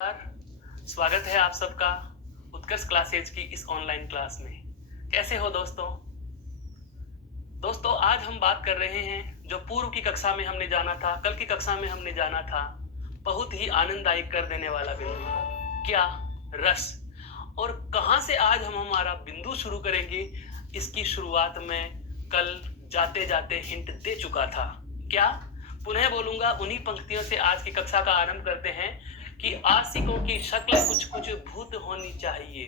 स्वागत है आप सबका उत्कर्ष क्लासेज की इस ऑनलाइन क्लास में। कैसे हो दोस्तों? आज हम बात कर रहे हैं जो पूर्व की कक्षा में हमने जाना था, कल की कक्षा में हमने जाना था, बहुत ही आनंददायक कर देने वाला बिंदु। क्या? रस। और कहां से आज हम हमारा बिंदु शुरू करेंगे, इसकी शुरुआत में कल जाते जाते हिंट दे चुका था। क्या? पुनः बोलूंगा, उन्हीं पंक्तियों से आज की कक्षा का आरंभ करते हैं कि आशिकों की शक्ल कुछ कुछ भूत होनी चाहिए,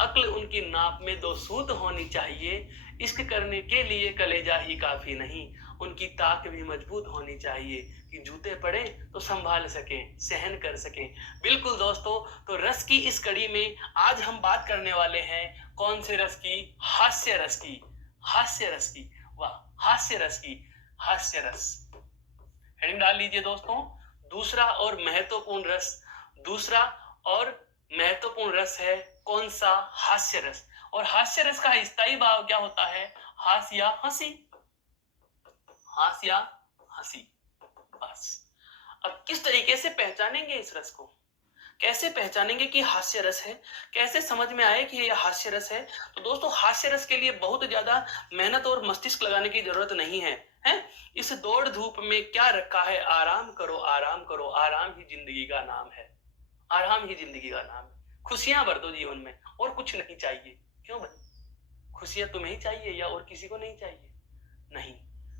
अक्ल उनकी नाप में दो सूत होनी चाहिए, इश्क करने के लिए कलेजा ही काफी नहीं, उनकी ताक भी मजबूत होनी चाहिए कि जूते पड़े तो संभाल सकें, सहन कर सकें। बिल्कुल दोस्तों, तो रस की इस कड़ी में आज हम बात करने वाले हैं कौन से रस की? हास्य रस की। हास्य रस की, वाह, हास्य रस की। हास्य रस हेडिंग डाल लीजिए दोस्तों। दूसरा और महत्वपूर्ण रस, दूसरा और महत्वपूर्ण रस है कौन सा? हास्य रस। और हास्य रस का स्थायी भाव क्या होता है? हास या हंसी, हास या हंसी, बस। अब किस तरीके से पहचानेंगे इस रस को? कैसे पहचानेंगे कि हास्य रस है? कैसे समझ में आए कि यह हास्य रस है? तो दोस्तों, हास्य रस के लिए बहुत ज्यादा मेहनत और मस्तिष्क लगाने की जरूरत नहीं है, हैं? इस दौड़ धूप में क्या रखा है? आराम करो, आराम करो, आराम ही जिंदगी का नाम है, आराम ही जिंदगी का नाम है। खुशियां भर दो जीवन में, और कुछ नहीं चाहिए। क्यों भाई? खुशियां तुम्हें ही चाहिए या और किसी को नहीं चाहिए? नहीं।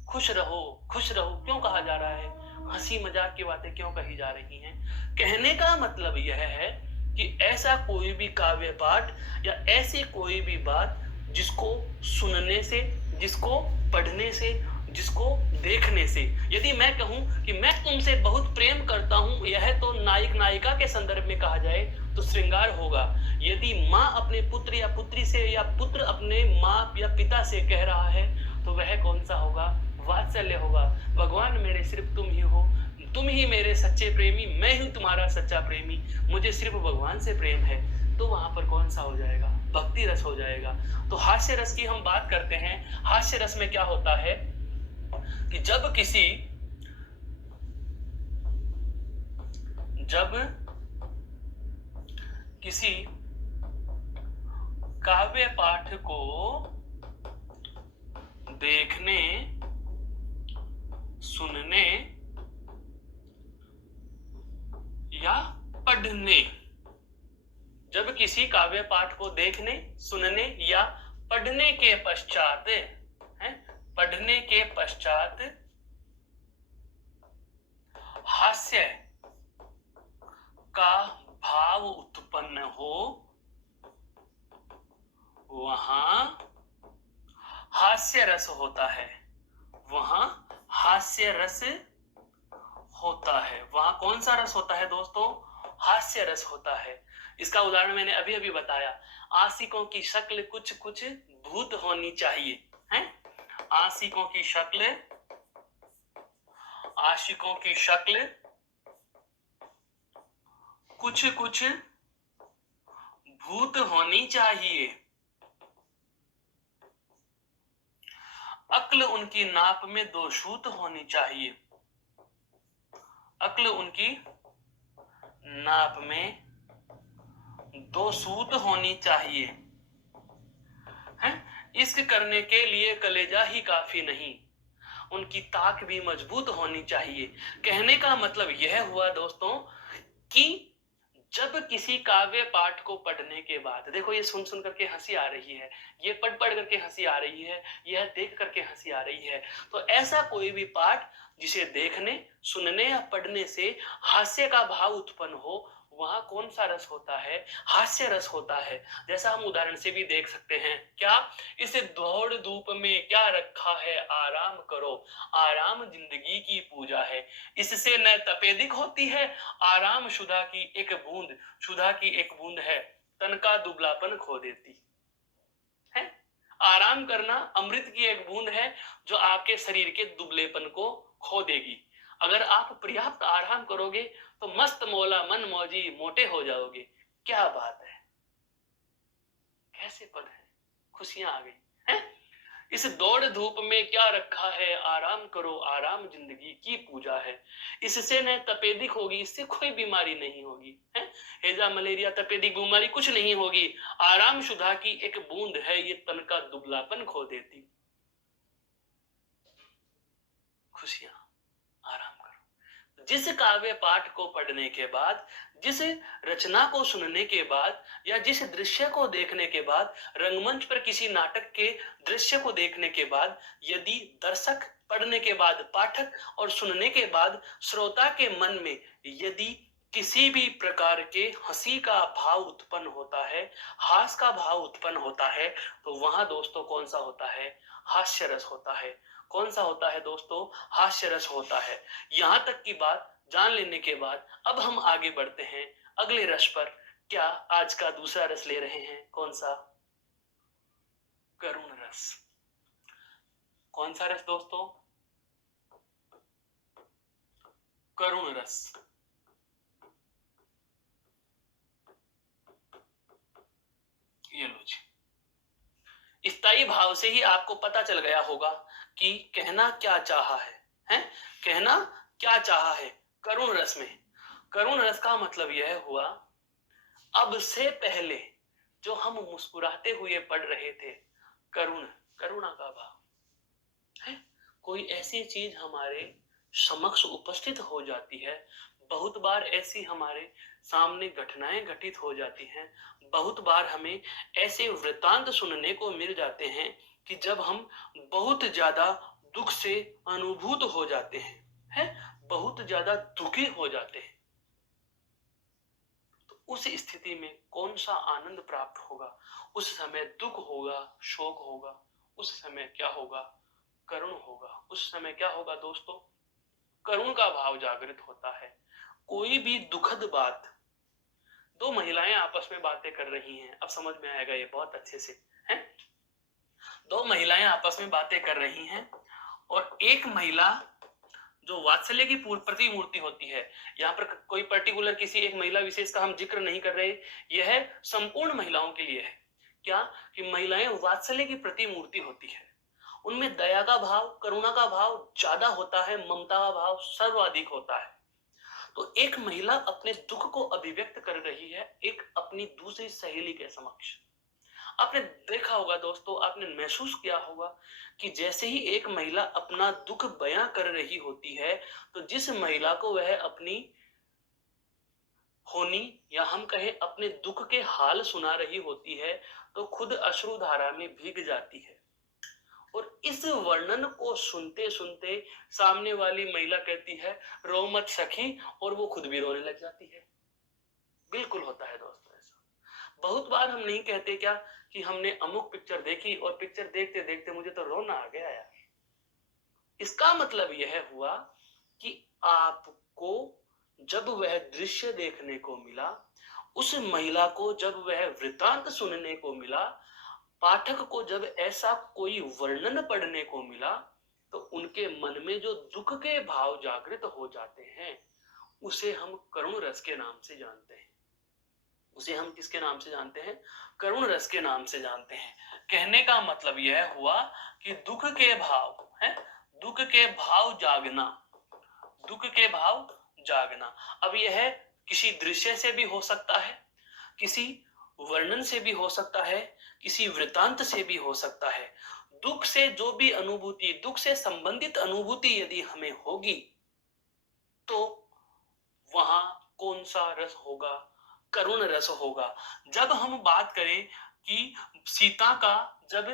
खुश रहो, खुश रहो क्यों कहा जा रहा है? हंसी मजाक की बातें क्यों कही जा रही हैं? कहने का मतलब यह है कि ऐसा कोई भी काव्य पाठ या ऐसी कोई भी बात जिसको सुनने से, जिसको पढ़ने से, जिसको देखने से, यदि मैं कहूं कि मैं तुमसे बहुत प्रेम करता हूं, यह तो नायक नायिका के संदर्भ में कहा जाए तो श्रृंगार होगा। यदि माँ अपने पुत्र या पुत्री से, या पुत्र अपने माँ या पिता से कह रहा है, तो वह कौन सा होगा? वात्सल्य होगा। भगवान मेरे सिर्फ तुम ही हो, तुम ही मेरे सच्चे प्रेमी, मैं ही तुम्हारा सच्चा प्रेमी, मुझे सिर्फ भगवान से प्रेम है। तो वहां पर कौन सा हो जाएगा? भक्ति रस हो जाएगा। तो हास्य रस की हम बात करते हैं। हास्य रस में क्या होता है कि जब किसी काव्य पाठ को देखने, सुनने या पढ़ने, जब किसी काव्य पाठ को देखने, सुनने या पढ़ने के पश्चात, है, पढ़ने के पश्चात हास्य का भाव उत्पन्न हो, वहां हास्य रस होता है। वहां हास्य रस होता है। वहां कौन सा रस होता है दोस्तों? हास्य रस होता है। इसका उदाहरण मैंने अभी अभी बताया। आशिकों की शक्ल कुछ कुछ भूत होनी चाहिए, है? आशिकों की शक्ल, आशिकों की शक्ल कुछ कुछ भूत होनी चाहिए, अक्ल उनकी नाप में दो सूत होनी चाहिए, अक्ल उनकी नाप में दो सूत होनी चाहिए, है? इश्क करने के लिए कलेजा ही काफी नहीं, उनकी ताक भी मजबूत होनी चाहिए। कहने का मतलब यह हुआ दोस्तों कि जब किसी काव्य पाठ को पढ़ने के बाद, देखो ये सुन सुन करके हंसी आ रही है, ये पढ़ पढ़ करके हंसी आ रही है, यह देख करके हंसी आ रही है, तो ऐसा कोई भी पाठ जिसे देखने, सुनने या पढ़ने से हास्य का भाव उत्पन्न हो, वहां कौन सा रस होता है? हास्य रस होता है। जैसा हम उदाहरण से भी देख सकते हैं। क्या? इस दौड़ धूप में क्या रखा है? आराम करो, आराम जिंदगी की पूजा है, इससे न तपेदिक होती है, आराम शुदा की एक बूंद, शुदा की एक बूंद है, तन का दुबलापन खो देती है। आराम करना अमृत की एक बूंद है जो आपके शरीर के दुबलेपन को खो देगी। अगर आप पर्याप्त आराम करोगे तो मस्त मौला मन मौजी मोटे हो जाओगे। क्या बात है, कैसे पद है, खुशियां आ गई हैं? इस दौड़ धूप में क्या रखा है, आराम करो, आराम जिंदगी की पूजा है। इससे न तपेदिक होगी, इससे कोई बीमारी नहीं होगी, है हैजा मलेरिया तपेदिक बीमारी कुछ नहीं होगी। आराम शुदा की एक बूंद है, ये तन का दुबलापन खो देती। खुशियां, आराम करो। जिस काव्य पाठ को पढ़ने के बाद, जिस रचना को सुनने के बाद, या जिस दृश्य को देखने के बाद, रंगमंच पर किसी नाटक के दृश्य को देखने के बाद, यदि दर्शक पढ़ने के बाद, पाठक और सुनने के बाद श्रोता के मन में यदि किसी भी प्रकार के हंसी का भाव उत्पन्न होता है, हास का भाव उत्पन्न होता है, तो वहां दोस्तों कौन सा होता है, हास्य रस होता है। कौन सा होता है दोस्तों, हास्य रस होता है। यहां तक की बात जान लेने के बाद अब हम आगे बढ़ते हैं अगले रस पर। क्या आज का दूसरा रस ले रहे हैं, कौन सा, करुण रस। कौन सा रस दोस्तों, करुण रस। ये लो जी, स्थायी भाव से ही आपको पता चल गया होगा कि कहना क्या चाहा है? कहना क्या चाहा है करुण रस में। करुण रस का मतलब यह हुआ, अब से पहले जो हम मुस्कुराते हुए पढ़ रहे थे, करुणा का भाव है। कोई ऐसी चीज हमारे समक्ष उपस्थित हो जाती है, बहुत बार ऐसी हमारे सामने घटनाएं घटित हो जाती हैं, बहुत बार हमें ऐसे वृतांत सुनने को मिल जाते हैं कि जब हम बहुत ज्यादा दुख से अनुभूत हो जाते हैं, बहुत ज्यादा दुखी हो जाते हैं, तो उस स्थिति में कौन सा आनंद प्राप्त होगा, उस समय दुख होगा, शोक होगा, उस समय क्या होगा, करुण होगा। उस समय क्या होगा दोस्तों, करुण का भाव जागृत होता है। कोई भी दुखद बात, दो महिलाएं आपस में बातें कर रही हैं, अब समझ में आएगा ये बहुत अच्छे से, है। दो महिलाएं आपस में बातें कर रही हैं और एक महिला जो वात्सल्य की प्रतिमूर्ति होती है, यहाँ पर कोई पर्टिकुलर किसी एक महिला विशेष का हम जिक्र नहीं कर रहे, यह संपूर्ण महिलाओं के लिए है। क्या कि महिलाएं वात्सल्य की प्रतिमूर्ति होती है, उनमें दया का भाव, करुणा का भाव ज्यादा होता है, ममता का भाव सर्वाधिक होता है। तो एक महिला अपने दुख को अभिव्यक्त कर रही है एक अपनी दूसरी सहेली के समक्ष। आपने देखा होगा दोस्तों, आपने महसूस किया होगा कि जैसे ही एक महिला अपना दुख बयां कर रही होती है, तो जिस महिला को वह अपनी होनी या हम कहें अपने दुख के हाल सुना रही होती है, तो खुद अश्रुधारा में भीग जाती है। और इस वर्णन को सुनते सुनते सामने वाली महिला कहती है, रो मत सखी, और वो खुद भी रोने लग जाती है। बिल्कुल होता है दोस्तों ऐसा। बहुत बार हम नहीं कहते क्या कि हमने अमुक पिक्चर देखी और पिक्चर देखते देखते मुझे तो रोना आ गया यार। इसका मतलब यह हुआ कि आपको जब वह दृश्य देखने को मिला, उस महिला को जब वह वृतांत सुनने को मिला, पाठक को जब ऐसा कोई वर्णन पढ़ने को मिला, तो उनके मन में जो दुख के भाव जागृत हो जाते हैं, उसे हम करुण रस के नाम से जानते हैं। उसे हम किसके नाम से जानते हैं, करुण रस के नाम से जानते हैं। कहने का मतलब यह हुआ कि दुख के भाव है, दुख के भाव जागना, दुख के भाव जागना। अब यह किसी दृश्य से भी हो सकता है, किसी वर्णन से भी हो सकता है, किसी वृतांत से भी हो सकता है। दुख से जो भी अनुभूति, दुख से संबंधित अनुभूति यदि हमें होगी, तो वहां कौन सा रस होगा, करुण रस होगा। जब हम बात करें कि सीता का जब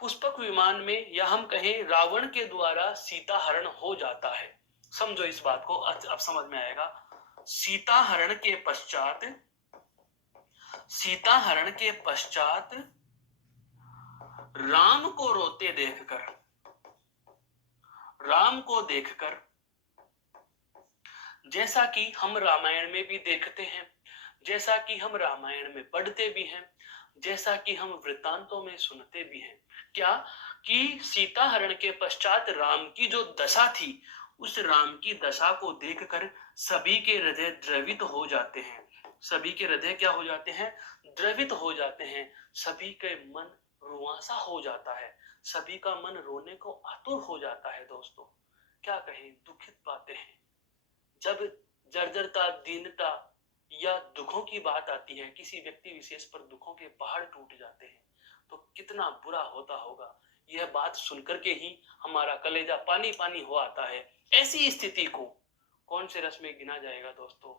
पुष्पक विमान में या हम कहें रावण के द्वारा सीता हरण हो जाता है, समझो इस बात को, अब समझ में आएगा। सीता हरण के पश्चात, सीता हरण के पश्चात राम को रोते देखकर, राम को देखकर, जैसा कि हम रामायण में भी देखते हैं, जैसा कि हम रामायण में पढ़ते भी हैं, जैसा कि हम वृत्तांतों में सुनते भी हैं, क्या कि सीता हरण के पश्चात राम की जो दशा थी, उस राम की दशा को देखकर सभी के हृदय द्रवित हो जाते हैं। सभी के हृदय क्या हो जाते हैं, द्रवित हो जाते हैं। सभी के मन रुआंसा हो जाता है। सभी का मन रोने को आतुर हो जाता है दोस्तों। क्या कहें, दुखित बातें हैं। जब जर्जरता, दीनता या दुखों की बात आती है, किसी व्यक्ति विशेष पर दुखों के पहाड़ टूट जाते हैं, तो कितना बुरा होता होगा। यह बात सुनकर के ही हमारा कलेजा पानी पानी हो आता है। ऐसी स्थिति को कौन से रस में गिना जाएगा दोस्तों?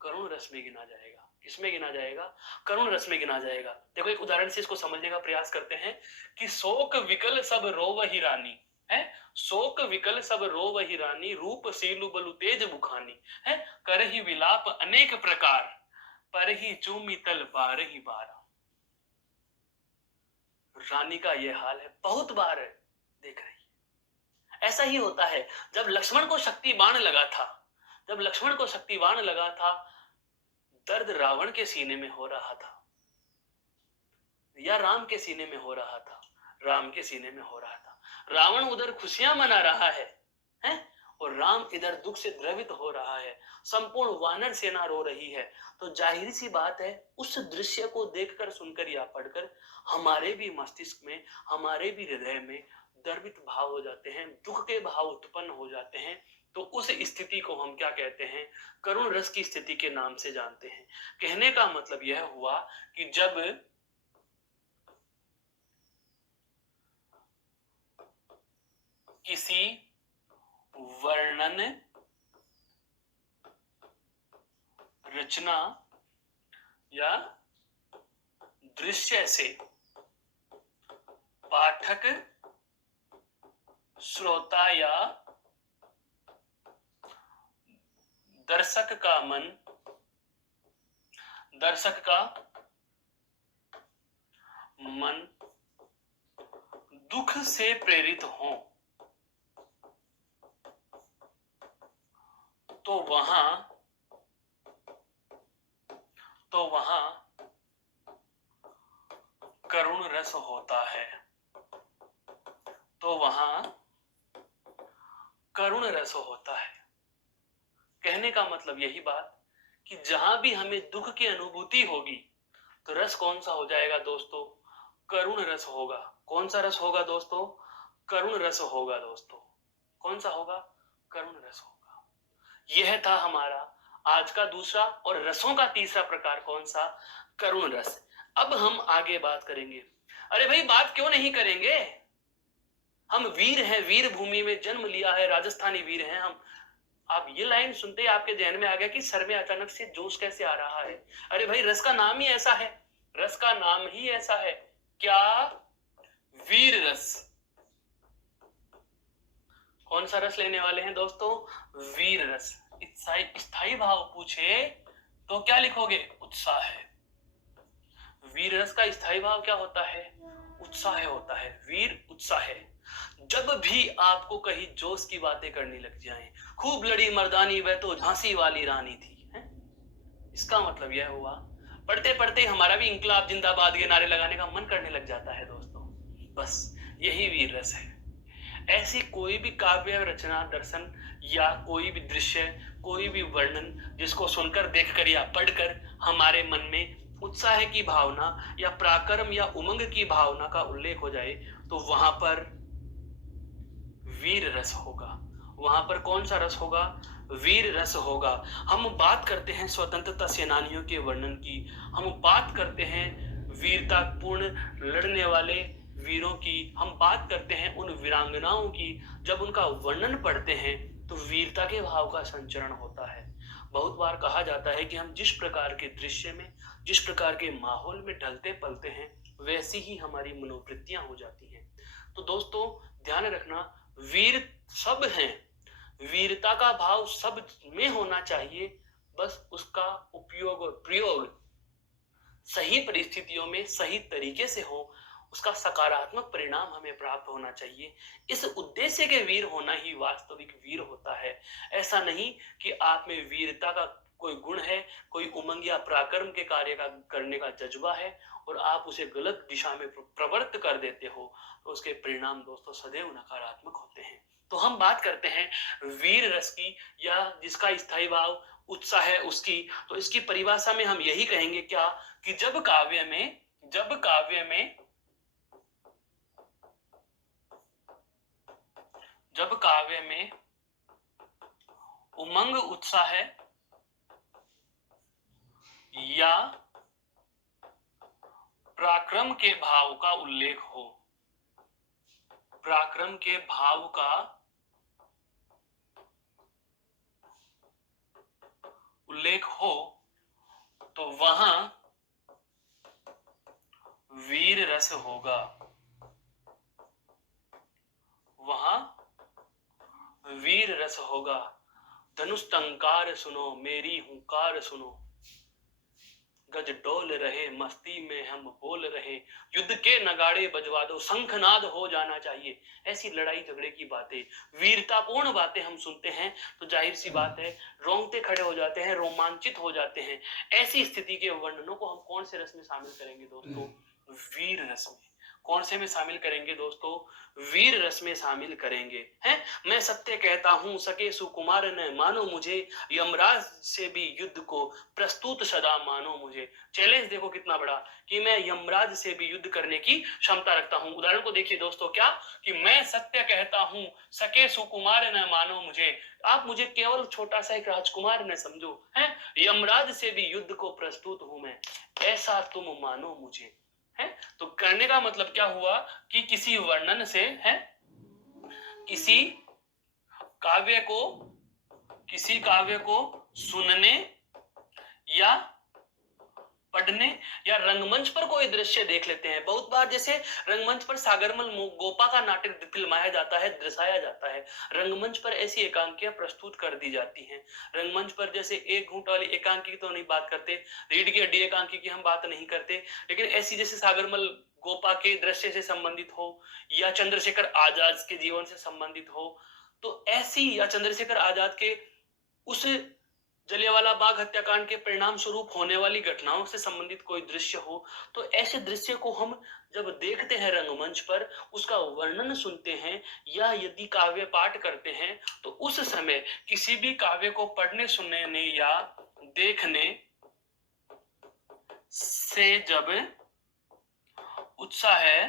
करुण रस में गिना जाएगा। किसमें गिना जाएगा? करुण रस में गिना जाएगा। देखो, एक उदाहरण से इसको समझने का प्रयास करते हैं कि शोक विकल सब रोवहि रानी है, शोक विकल सब रोवहि रानी, रूप सीलु बलु तेज बुखानी है, करहि विलाप अनेक प्रकार, परहि चूमी तल बारहि बारा। रानी का यह हाल है, बहुत बार देख रही है। ऐसा ही होता है जब लक्ष्मण को शक्ति बाण लगा था, जब लक्ष्मण को शक्ति बाण लगा था, दर्द रावण के सीने में हो रहा था या राम के सीने में हो रहा था? राम के सीने में हो रहा था। रावण उधर खुशियां मना रहा है और राम इधर दुख से द्रवित हो रहा है। संपूर्ण वानर सेना रो रही है। तो जाहिर सी बात है, उस दृश्य को देखकर, सुनकर या पढ़कर हमारे भी मस्तिष्क में, हमारे भी हृदय में द्रवित भाव हो जाते हैं, दुख के भाव उत्पन्न हो जाते हैं। तो उस स्थिति को हम क्या कहते हैं? करुण रस की स्थिति के नाम से जानते हैं। कहने का मतलब यह हुआ कि जब किसी वर्णन, रचना या दृश्य से पाठक, श्रोता या दर्शक का मन, दर्शक का मन दुख से प्रेरित हो, तो वहां करुण रस होता है। तो वहां करुण रस होता है। कहने का मतलब यही बात कि जहां भी हमें दुख की अनुभूति होगी, तो रस कौन सा हो जाएगा दोस्तों? करुण रस होगा। कौन सा रस होगा दोस्तों? करुण रस होगा दोस्तों। कौन सा होगा? करुण रस होगा। यह था हमारा आज का दूसरा और रसों का तीसरा प्रकार। कौन सा? करुण रस। अब हम आगे बात करेंगे। अरे भाई, बात क्यों नहीं करेंगे? हम वीर हैं, वीर भूमि में जन्म लिया है, राजस्थानी वीर हैं हम। आप ये लाइन सुनते ही आपके ध्यान में आ गया कि सर में अचानक से जोश कैसे आ रहा है? अरे भाई, रस का नाम ही ऐसा है, रस का नाम ही ऐसा है। क्या? वीर रस। कौन सा रस लेने वाले हैं दोस्तों? वीर रस। स्थायी भाव पूछे तो क्या लिखोगे? उत्साह है। वीर रस का स्थायी भाव क्या होता है? उत्साह होता है। वीर उत्साह है। जब भी आपको कहीं जोश की बातें करनी लग जाएं, खूब लड़ी मर्दानी वह तो झांसी वाली रानी थी है? इसका मतलब यह हुआ, पढ़ते पढ़ते हमारा भी इंकलाब जिंदाबाद के नारे लगाने का मन करने लग जाता है दोस्तों। बस यही वीर रस है। ऐसी कोई भी काव्य रचना, दर्शन या कोई भी दृश्य, कोई भी वर्णन जिसको सुनकर, देखकर या पढ़कर हमारे मन में उत्साह की भावना या पराक्रम या उमंग की भावना का उल्लेख हो जाए, तो वहां पर वीर रस होगा। वहां पर कौन सा रस होगा? वीर रस होगा। हम बात करते हैं स्वतंत्रता सेनानियों के वर्णन की, हम बात करते हैं वीरतापूर्ण लड़ने वाले वीरों की, हम बात करते हैं उन वीरांगनाओं की। जब उनका वर्णन पढ़ते हैं तो वीरता के भाव का संचरण होता है। बहुत बार कहा जाता है कि हम जिस प्रकार के दृश्य में, जिस प्रकार के माहौल में ढलते पलते हैं, वैसी ही हमारी मनोवृत्तियां हो जाती हैं। तो दोस्तों ध्यान रखना, वीर सब हैं, वीरता का भाव सब में होना चाहिए। बस उसका उपयोग और प्रयोग सही परिस्थितियों में सही तरीके से हो, उसका सकारात्मक परिणाम हमें प्राप्त होना चाहिए। इस उद्देश्य के वीर होना ही वास्तविक वीर होता है। ऐसा नहीं कि आप में वीरता का कोई गुण है, कोई उमंग या पराक्रम के कार्य का करने का जज्बा है और आप उसे गलत दिशा में प्रवृत्त कर देते हो, तो उसके परिणाम दोस्तों सदैव नकारात्मक होते हैं। तो हम बात करते हैं वीर रस की, या जिसका स्थायी भाव उत्साह है उसकी। तो इसकी परिभाषा में हम यही कहेंगे क्या, कि जब काव्य में जब काव्य में उमंग उत्साह या पराक्रम के भाव का उल्लेख हो, पराक्रम के भाव का उल्लेख हो, तो वहां वीर रस होगा, वहां वीर रस होगा। धनुष टंकार सुनो, मेरी हुंकार सुनो, गज डोल रहे, मस्ती में हम बोल रहे, युद्ध के नगाड़े बजवा दो, शंखनाद हो जाना चाहिए। ऐसी लड़ाई झगड़े की बातें, वीरतापूर्ण बातें हम सुनते हैं तो जाहिर सी बात है रोंगटे खड़े हो जाते हैं, रोमांचित हो जाते हैं। ऐसी स्थिति के वर्णनों को हम कौन से रस में शामिल करेंगे दोस्तों? वीर रस में। कौन से में शामिल करेंगे दोस्तों? वीर रस में शामिल करेंगे। हैं, मैं सत्य कहता हूं, सके सुकुमार न मानो मुझे, यमराज से भी युद्ध को प्रस्तुत सदा मानो मुझे। चैलेंज देखो कितना बड़ा, कि मैं यमराज से भी युद्ध करने की क्षमता रखता हूं। उदाहरण को देखिए दोस्तों, क्या कि मैं सत्य कहता हूं, सके सुकुमार न मानो मुझे, आप मुझे केवल छोटा सा एक राजकुमार न समझो, हैं, यमराज से भी युद्ध को प्रस्तुत हूं मैं, ऐसा तुम मानो मुझे। है, तो करने का मतलब क्या हुआ कि किसी वर्णन से, है, किसी काव्य को सुनने या पढ़ने या रंगमंच पर कोई दृश्य देख लेते हैं। बहुत बार जैसे रंगमंच पर सागरमल गोपा का नाटक फिल्माया जाता है, दर्शाया जाता है, रंगमंच पर ऐसी एकांकियां प्रस्तुत कर दी जाती हैं। रंगमंच पर जैसे एक घूंट वाली एकांकी की तो नहीं बात करते, रीढ़ की हड्डी एकांकी की हम बात नहीं करते, लेकिन ऐसी जैसे सागरमल गोपा के दृश्य से संबंधित हो या चंद्रशेखर आजाद के जीवन से संबंधित हो, तो ऐसी, या चंद्रशेखर आजाद के उस जलियांवाला बाग हत्याकांड के परिणाम स्वरूप होने वाली घटनाओं से संबंधित कोई दृश्य हो, तो ऐसे दृश्य को हम जब देखते हैं रंगमंच पर, उसका वर्णन सुनते हैं या यदि काव्य पाठ करते हैं, तो उस समय किसी भी काव्य को पढ़ने, सुनने या देखने से जब उत्साह है,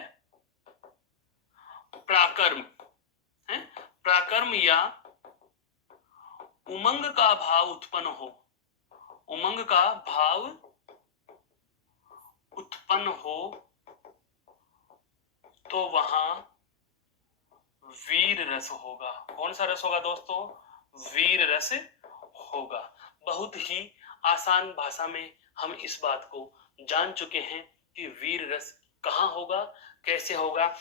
पराक्रम या उमंग का भाव उत्पन्न हो, उमंग का भाव उत्पन्न हो, तो वहां वीर रस होगा। कौन सा रस होगा दोस्तों? वीर रस होगा। बहुत ही आसान भाषा में हम इस बात को जान चुके हैं कि वीर रस कहां होगा, कैसे होगा,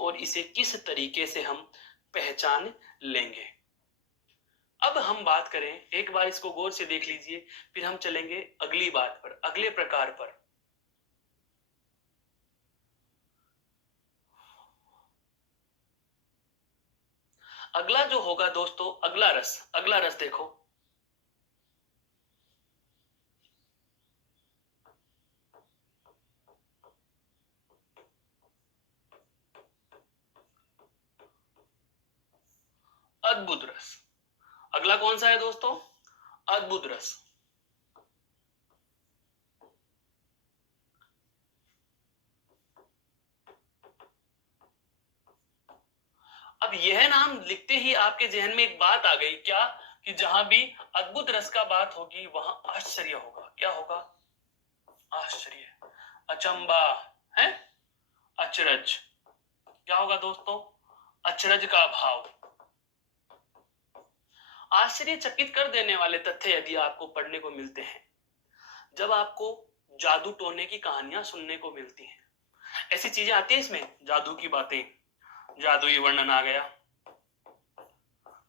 और इसे किस तरीके से हम पहचान लेंगे। अब हम बात करें, एक बार इसको गौर से देख लीजिए, फिर हम चलेंगे अगली बात पर, अगले प्रकार पर। अगला जो होगा दोस्तों, अगला रस देखो, अद्भुत रस। अगला कौन सा है दोस्तों? अद्भुत रस। अब यह नाम लिखते ही आपके जहन में एक बात आ गई, क्या कि जहां भी अद्भुत रस का बात होगी वहां आश्चर्य होगा। क्या होगा? आश्चर्य, अचंबा, है, अचरज। क्या होगा दोस्तों? अचरज का भाव। आश्चर्यचकित कर देने वाले तथ्य यदि आपको पढ़ने को मिलते हैं, जब आपको जादू टोने की कहानियां सुनने को मिलती हैं, ऐसी चीजें आती हैं इसमें, जादू की बातें, जादुई वर्णन आ गया,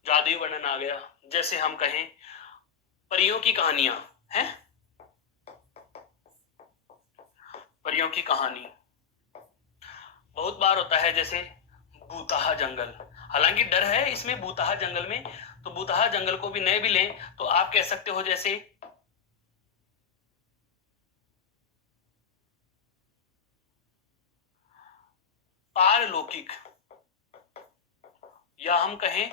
जादुई वर्णन आ गया, जैसे हम कहें परियों की कहानियां, हैं, परियों की कहानी। बहुत बार होता है जैसे बूताहा जंगल, हालांकि डर है इसमें बूताहा जंगल में, तो बूताहा जंगल को भी नए भी लें तो आप कह सकते हो जैसे पारलौकिक, या हम कहें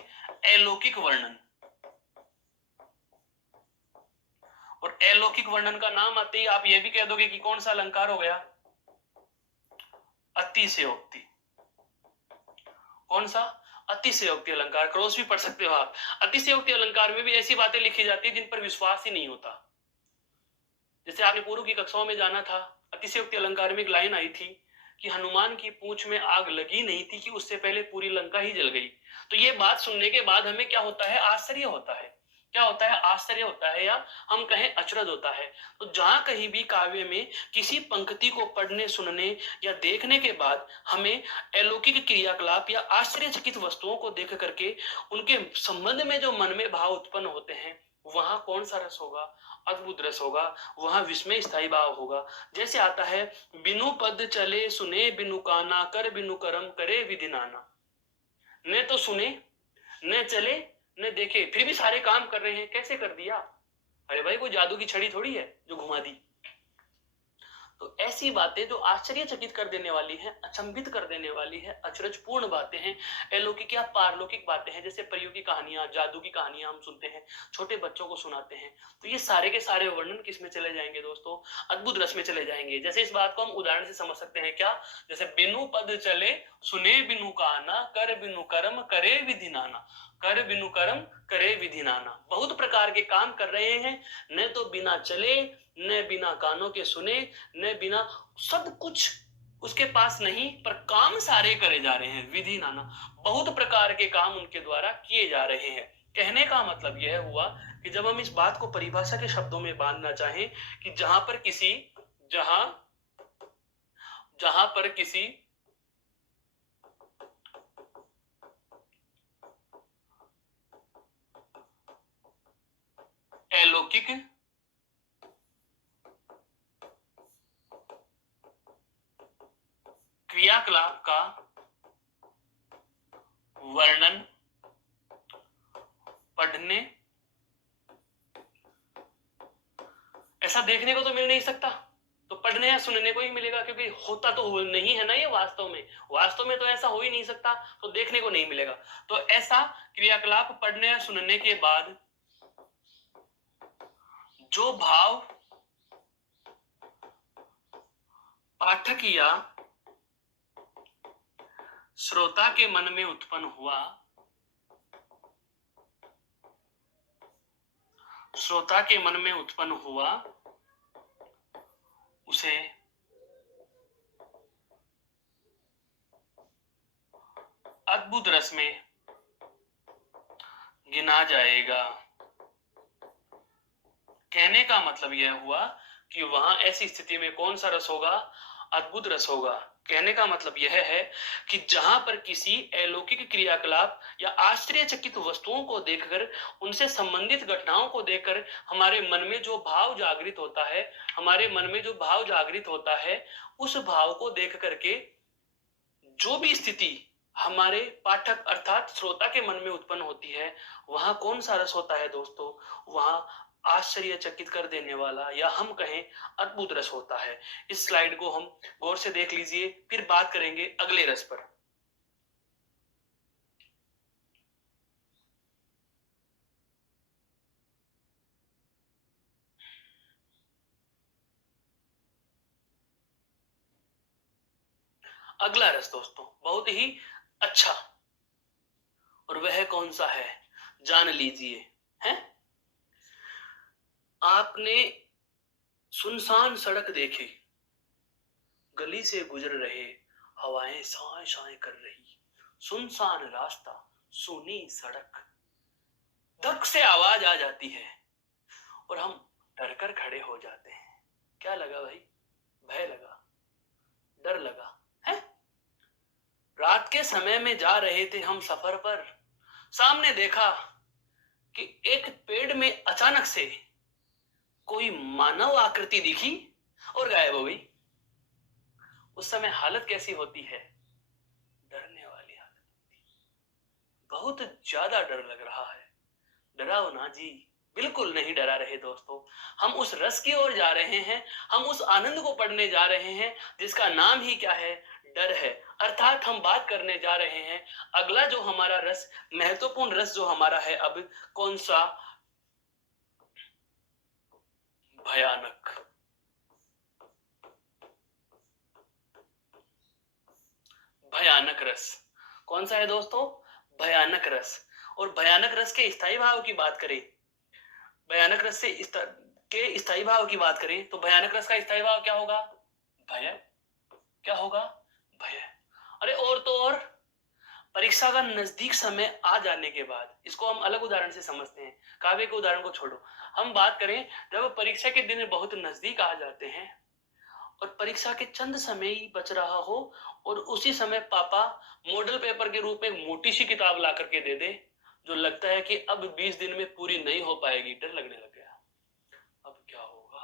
अलौकिक वर्णन। और अलौकिक वर्णन का नाम आते ही आप ये भी कह दोगे कि कौन सा अलंकार हो गया? अतिशयोक्ति। कौन सा? अतिशयोक्ति अलंकार, क्रॉस भी पढ़ सकते हो आप। अतिशयोक्ति अलंकार में भी ऐसी बातें लिखी जाती है जिन पर विश्वास ही नहीं होता। जैसे आपने पूर्व की कक्षाओं में जाना था, अतिशयोक्ति अलंकार में एक लाइन आई थी कि हनुमान की पूंछ में आग लगी नहीं थी कि उससे पहले पूरी लंका ही जल गई। तो ये बात सुनने के बाद हमें क्या होता है, आश्चर्य होता है। क्या होता है, आश्चर्य होता है, या हम कहें अचरज होता है। तो जहां कहीं भी काव्य में किसी पंक्ति को पढ़ने, सुनने या देखने के बाद हमें अलौकिक क्रियाकलाप या आश्चर्यचकित वस्तुओं को देख करके उनके संबंध में जो मन में भाव उत्पन्न होते हैं, वहां कौन सा रस होगा, अद्भुत रस होगा, वहां विस्मय स्थायी भाव होगा। जैसे आता है, बिनु पद चले सुने बिनु काना, कर बिनु करम करे विधि नाना। न तो सुने, न चले, न देखे, फिर भी सारे काम कर रहे हैं। कैसे कर दिया? अरे भाई, कोई जादू की छड़ी थोड़ी है जो घुमा दी। तो ऐसी बातें जो आश्चर्यचकित कर देने वाली हैं, अचंभित कर देने वाली है, अचरजपूर्ण बातें हैं, अलौकिक या पारलौकिक बातें हैं। जैसे परियों की कहानियां, जादू की कहानियां हम सुनते हैं, छोटे बच्चों को सुनाते हैं। तो ये सारे के सारे वर्णन किस में चले जाएंगे दोस्तों? अद्भुत रस में चले जाएंगे। जैसे इस बात को हम उदाहरण से समझ सकते हैं। क्या? जैसे बिनु पद चले सुने बिनु काना, कर बिनु कर्म करे विधि नाना। कर बिनु कर्म करे विधि नाना। बहुत प्रकार के काम कर रहे हैं, न तो बिना चले, न बिना कानों के सुने, न बिना, सब कुछ उसके पास नहीं, पर काम सारे करे जा रहे हैं। विधि नाना, बहुत प्रकार के काम उनके द्वारा किए जा रहे हैं। कहने का मतलब यह हुआ कि जब हम इस बात को परिभाषा के शब्दों में बांधना चाहें कि जहां पर किसी अलौकिक क्रियाकलाप का वर्णन पढ़ने, ऐसा देखने को तो मिल नहीं सकता, तो पढ़ने या सुनने को ही मिलेगा, क्योंकि होता तो नहीं है ना ये वास्तव में तो ऐसा हो ही नहीं सकता, तो देखने को नहीं मिलेगा। तो ऐसा क्रियाकलाप पढ़ने या सुनने के बाद जो भाव पाठक या श्रोता के मन में उत्पन्न हुआ, उसे अद्भुत रस में गिना जाएगा। कहने का मतलब यह हुआ कि वहां ऐसी स्थिति में कौन सा रस होगा? अद्भुत रस होगा। कहने का मतलब यह है कि जहां पर किसी अलौकिक क्रियाकलाप या आश्चर्यचकित वस्तुओं को देखकर, उनसे संबंधित घटनाओं को देखकर हमारे मन में जो भाव जागृत होता है, उस भाव को देख करके जो भी स्थिति हमारे पाठक अर्थात श्रोता के मन में उत्पन्न होती है, वहां कौन सा रस होता है दोस्तों? वहां आश्चर्यचकित कर देने वाला, या हम कहें अद्भुत रस होता है। इस स्लाइड को हम गौर से देख लीजिए, फिर बात करेंगे अगले रस पर। अगला रस दोस्तों बहुत ही अच्छा, और वह कौन सा है जान लीजिए। है, आपने सुनसान सड़क देखी, गली से गुजर रहे, हवाएं साए साए कर रही, सुनसान रास्ता, सुनी सड़क, धक से आवाज आ जाती है और हम डर कर खड़े हो जाते हैं। क्या लगा भाई? भय लगा, डर लगा है। रात के समय में जा रहे थे हम सफर पर, सामने देखा कि एक पेड़ में अचानक से कोई मानव आकृति दिखी और गायब हो गई। उस समय हालत कैसी होती है? डरने वाली हालत होती है। बहुत ज्यादा डर लग रहा है। डराओ ना जी, बिल्कुल नहीं डरा रहे दोस्तों। हम उस रस की ओर जा रहे हैं, हम उस आनंद को पढ़ने जा रहे हैं जिसका नाम ही क्या है? डर है। अर्थात हम बात करने जा रहे हैं अगला जो हमारा रस, महत्वपूर्ण रस जो हमारा है अब, कौन सा? भयानक। भयानक रस कौन सा है दोस्तों? भयानक रस। और भयानक रस के स्थायी भाव की बात करें, भयानक रस से के स्थायी भाव की बात करें तो भयानक रस का स्थायी भाव क्या होगा? भय। क्या होगा? भय। अरे और तो और, परीक्षा का नजदीक समय आ जाने के बाद, इसको हम अलग उदाहरण से समझते हैं, काव्य के उदाहरण को छोड़ो, हम बात करें जब परीक्षा के दिन बहुत नजदीक आ जाते हैं और परीक्षा के चंद समय ही बच रहा हो और उसी समय पापा मॉडल पेपर के रूप में मोटी सी किताब ला करके दे दे, जो लगता है कि अब 20 दिन में पूरी नहीं हो पाएगी, डर लगने लग गया। अब क्या होगा?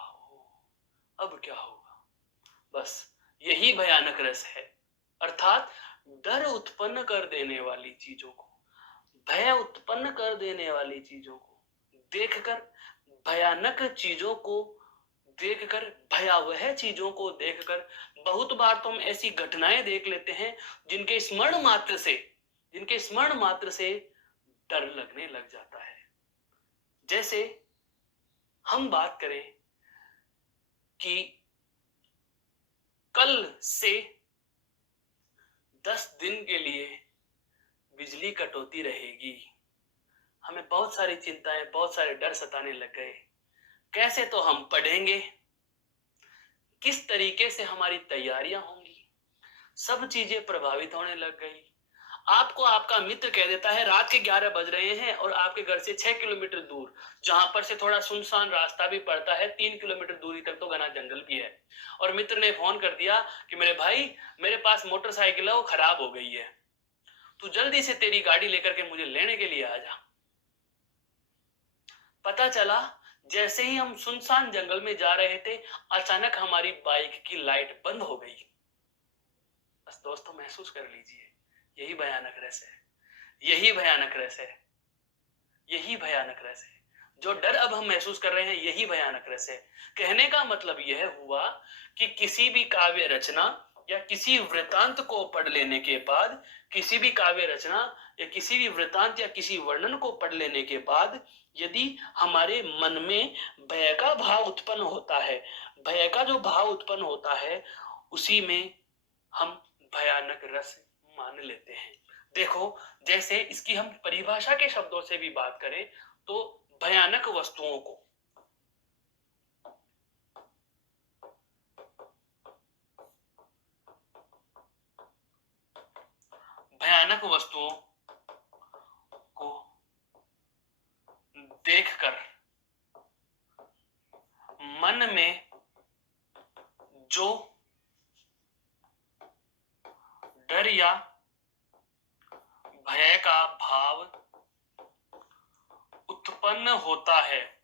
अब क्या होगा? बस यही भयानक रस है। अर्थात डर उत्पन्न कर देने वाली चीजों को, भय उत्पन्न कर देने वाली चीजों को देखकर, भयानक चीजों को देखकर, भयावह चीजों को देखकर बहुत बार तो हम ऐसी घटनाएं देख लेते हैं जिनके स्मरण मात्र से डर लगने लग जाता है। जैसे हम बात करें कि कल से 10 दिन के लिए बिजली कटौती रहेगी। हमें बहुत सारी चिंताएं, बहुत सारे डर सताने लग गए। कैसे तो हम पढ़ेंगे, किस तरीके से हमारी तैयारियां होंगी, सब चीजें प्रभावित होने लग गई। आपको आपका मित्र कह देता है रात के 11 बज रहे हैं और आपके घर से 6 किलोमीटर दूर, जहां पर से थोड़ा सुनसान रास्ता भी पड़ता है, 3 किलोमीटर दूरी तक तो घना जंगल भी है, और मित्र ने फोन कर दिया कि मेरे भाई, मेरे पास मोटरसाइकिल है, वो खराब हो गई है, तू जल्दी से तेरी गाड़ी लेकर के मुझे लेने के लिए आ जा। पता चला जैसे ही हम सुनसान जंगल में जा रहे थे, अचानक हमारी बाइक की लाइट बंद हो गई। बस दोस्तों महसूस कर लीजिए, यही भयानक रस है, यही भयानक रस है, यही भयानक रस है। जो डर अब हम महसूस कर रहे हैं, यही भयानक रस है। कहने का मतलब यह हुआ कि किसी भी काव्य रचना या किसी वृतांत को पढ़ लेने के बाद, किसी भी काव्य रचना या किसी भी वृतांत या किसी वर्णन को पढ़ लेने के बाद यदि हमारे मन में भय का भाव उत्पन्न होता है, भय का जो भाव उत्पन्न होता है, उसी में हम भयानक रस मान लेते हैं। देखो, जैसे इसकी हम परिभाषा के शब्दों से भी बात करें तो भयानक वस्तुओं को, भयानक वस्तुओं को देखकर मन में जो डर या भय का भाव उत्पन्न होता है,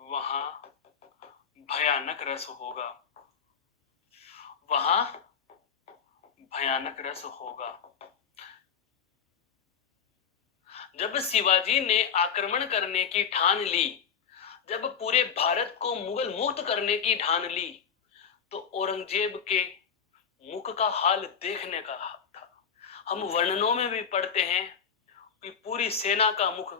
वहां भयानक रस होगा, वहां भयानक रस होगा। जब शिवाजी ने आक्रमण करने की ठान ली, जब पूरे भारत को मुगल मुक्त करने की ठान ली, तो औरंगजेब के मुख का हाल देखने का था। हम वर्णनों में भी पढ़ते हैं कि पूरी सेना का मुख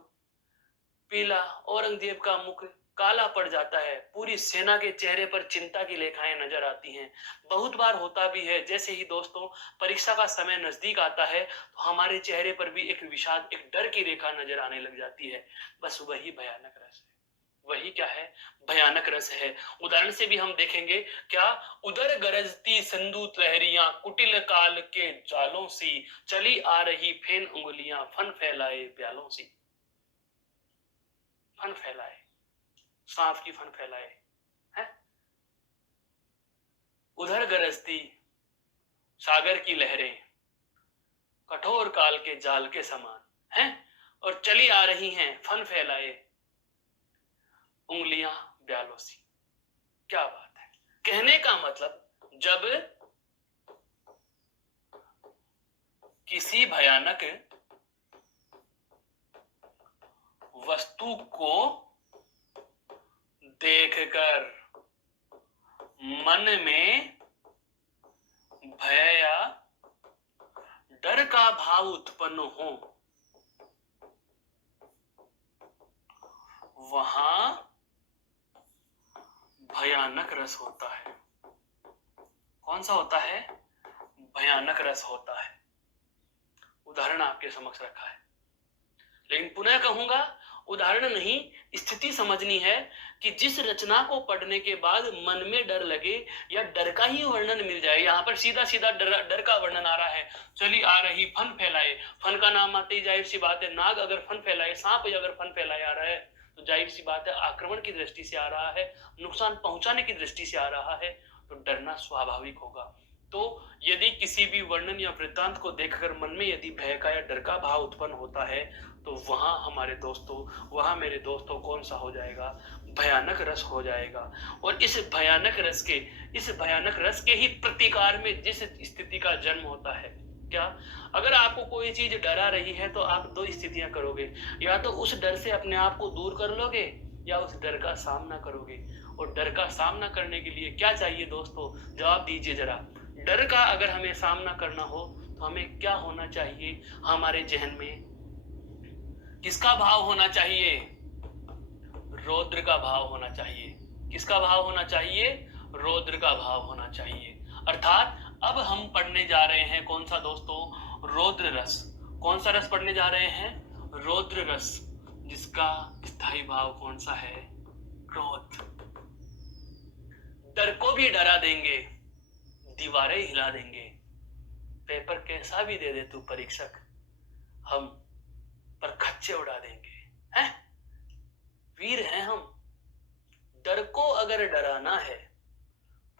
पीला, औरंगजेब का मुख काला पड़ जाता है, पूरी सेना के चेहरे पर चिंता की रेखाएं नजर आती हैं। बहुत बार होता भी है, जैसे ही दोस्तों परीक्षा का समय नजदीक आता है तो हमारे चेहरे पर भी एक विषाद, एक डर की रेखा नजर आने लग जाती है। बस वही भयानक रस है, वही क्या है? भयानक रस है। उदाहरण से भी हम देखेंगे, क्या उदर गरजती सिंदूत लहरियां, कुटिल काल के जालों सी, चली आ रही फेन उंगलियां, फन फैलाए प्यालों सी। फन फैलाए, सांप की फन फैलाए है। उधर गरजती सागर की लहरें कठोर काल के जाल के समान हैं, और चली आ रही हैं फन फैलाए उंगलियां ब्यालों सी। क्या बात है! कहने का मतलब, जब किसी भयानक वस्तु को देखकर मन में भय या डर का भाव उत्पन्न हो, वहां भयानक रस होता है। कौन सा होता है? भयानक रस होता है। उदाहरण आपके समक्ष रखा है, लेकिन पुनः कहूंगा उदाहरण नहीं, स्थिति समझनी है कि जिस रचना को पढ़ने के बाद मन में डर लगे या डर का ही वर्णन मिल जाए। यहाँ पर सीधा सीधा डर का वर्णन आ रहा है। चली आ रही फन फैलाए, फन का नाम आते ही जाहिर सी बात है नाग अगर फन फैलाए, सांप अगर फन फैलाए आ रहा है तो जाहिर सी बात है आक्रमण की दृष्टि से आ रहा है, नुकसान पहुंचाने की दृष्टि से आ रहा है, तो डरना स्वाभाविक होगा। तो यदि किसी भी वर्णन या वृत्तांत को देखकर मन में यदि भय का या डर का भाव उत्पन्न होता है तो वहां हमारे दोस्तों, वहां मेरे दोस्तों कौन सा हो जाएगा, भयानक रस हो जाएगा। और इस भयानक रस के ही प्रतिकार में जिस स्थिति का जन्म होता है, क्या अगर आपको कोई चीज डरा रही है तो आप दो स्थितियां करोगे, या तो उस डर से अपने आप को दूर कर लोगे या उस डर का सामना करोगे। और डर का सामना करने के लिए क्या चाहिए दोस्तों, जवाब दीजिए जरा। डर का अगर हमें सामना करना हो तो हमें क्या होना चाहिए, हमारे जहन में किसका भाव होना चाहिए, रौद्र का भाव होना चाहिए। किसका भाव होना चाहिए, रौद्र का भाव होना चाहिए। अर्थात अब हम पढ़ने जा रहे हैं कौन सा दोस्तों, रौद्र रस। कौन सा रस पढ़ने जा रहे हैं, रौद्र रस, जिसका स्थायी भाव कौन सा है, क्रोध। डर को भी डरा देंगे, दीवारें हिला देंगे, पेपर कैसा भी दे दे तू परीक्षक, हम पर खच्चे उड़ा देंगे, हैं? वीर हैं हम। डर को अगर डराना है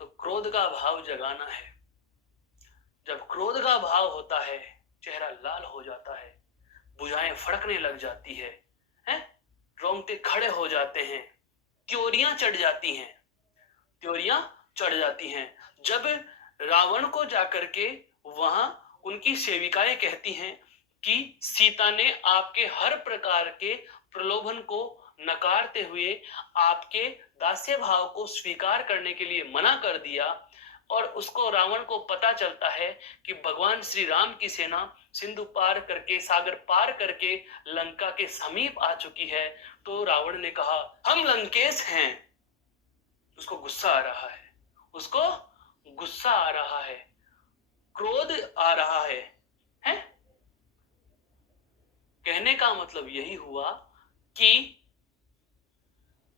तो क्रोध का भाव जगाना है। जब क्रोध का भाव होता है चेहरा लाल हो जाता है, भुजाएं फड़कने लग जाती है, हैं? रोंगटे खड़े हो जाते हैं, त्योरियां चढ़ जाती हैं, त्योरियां चढ़ जाती हैं। जब रावण को जाकर के वहां उनकी सेविकाएं कहती हैं कि सीता ने आपके हर प्रकार के प्रलोभन को नकारते हुए आपके दास्य भाव को स्वीकार करने के लिए मना कर दिया, और उसको रावण को पता चलता है कि भगवान श्री राम की सेना सिंधु पार करके, सागर पार करके लंका के समीप आ चुकी है, तो रावण ने कहा हम लंकेश हैं। उसको गुस्सा आ रहा है, उसको गुस्सा आ रहा है, क्रोध आ रहा है, हैं? कहने का मतलब यही हुआ कि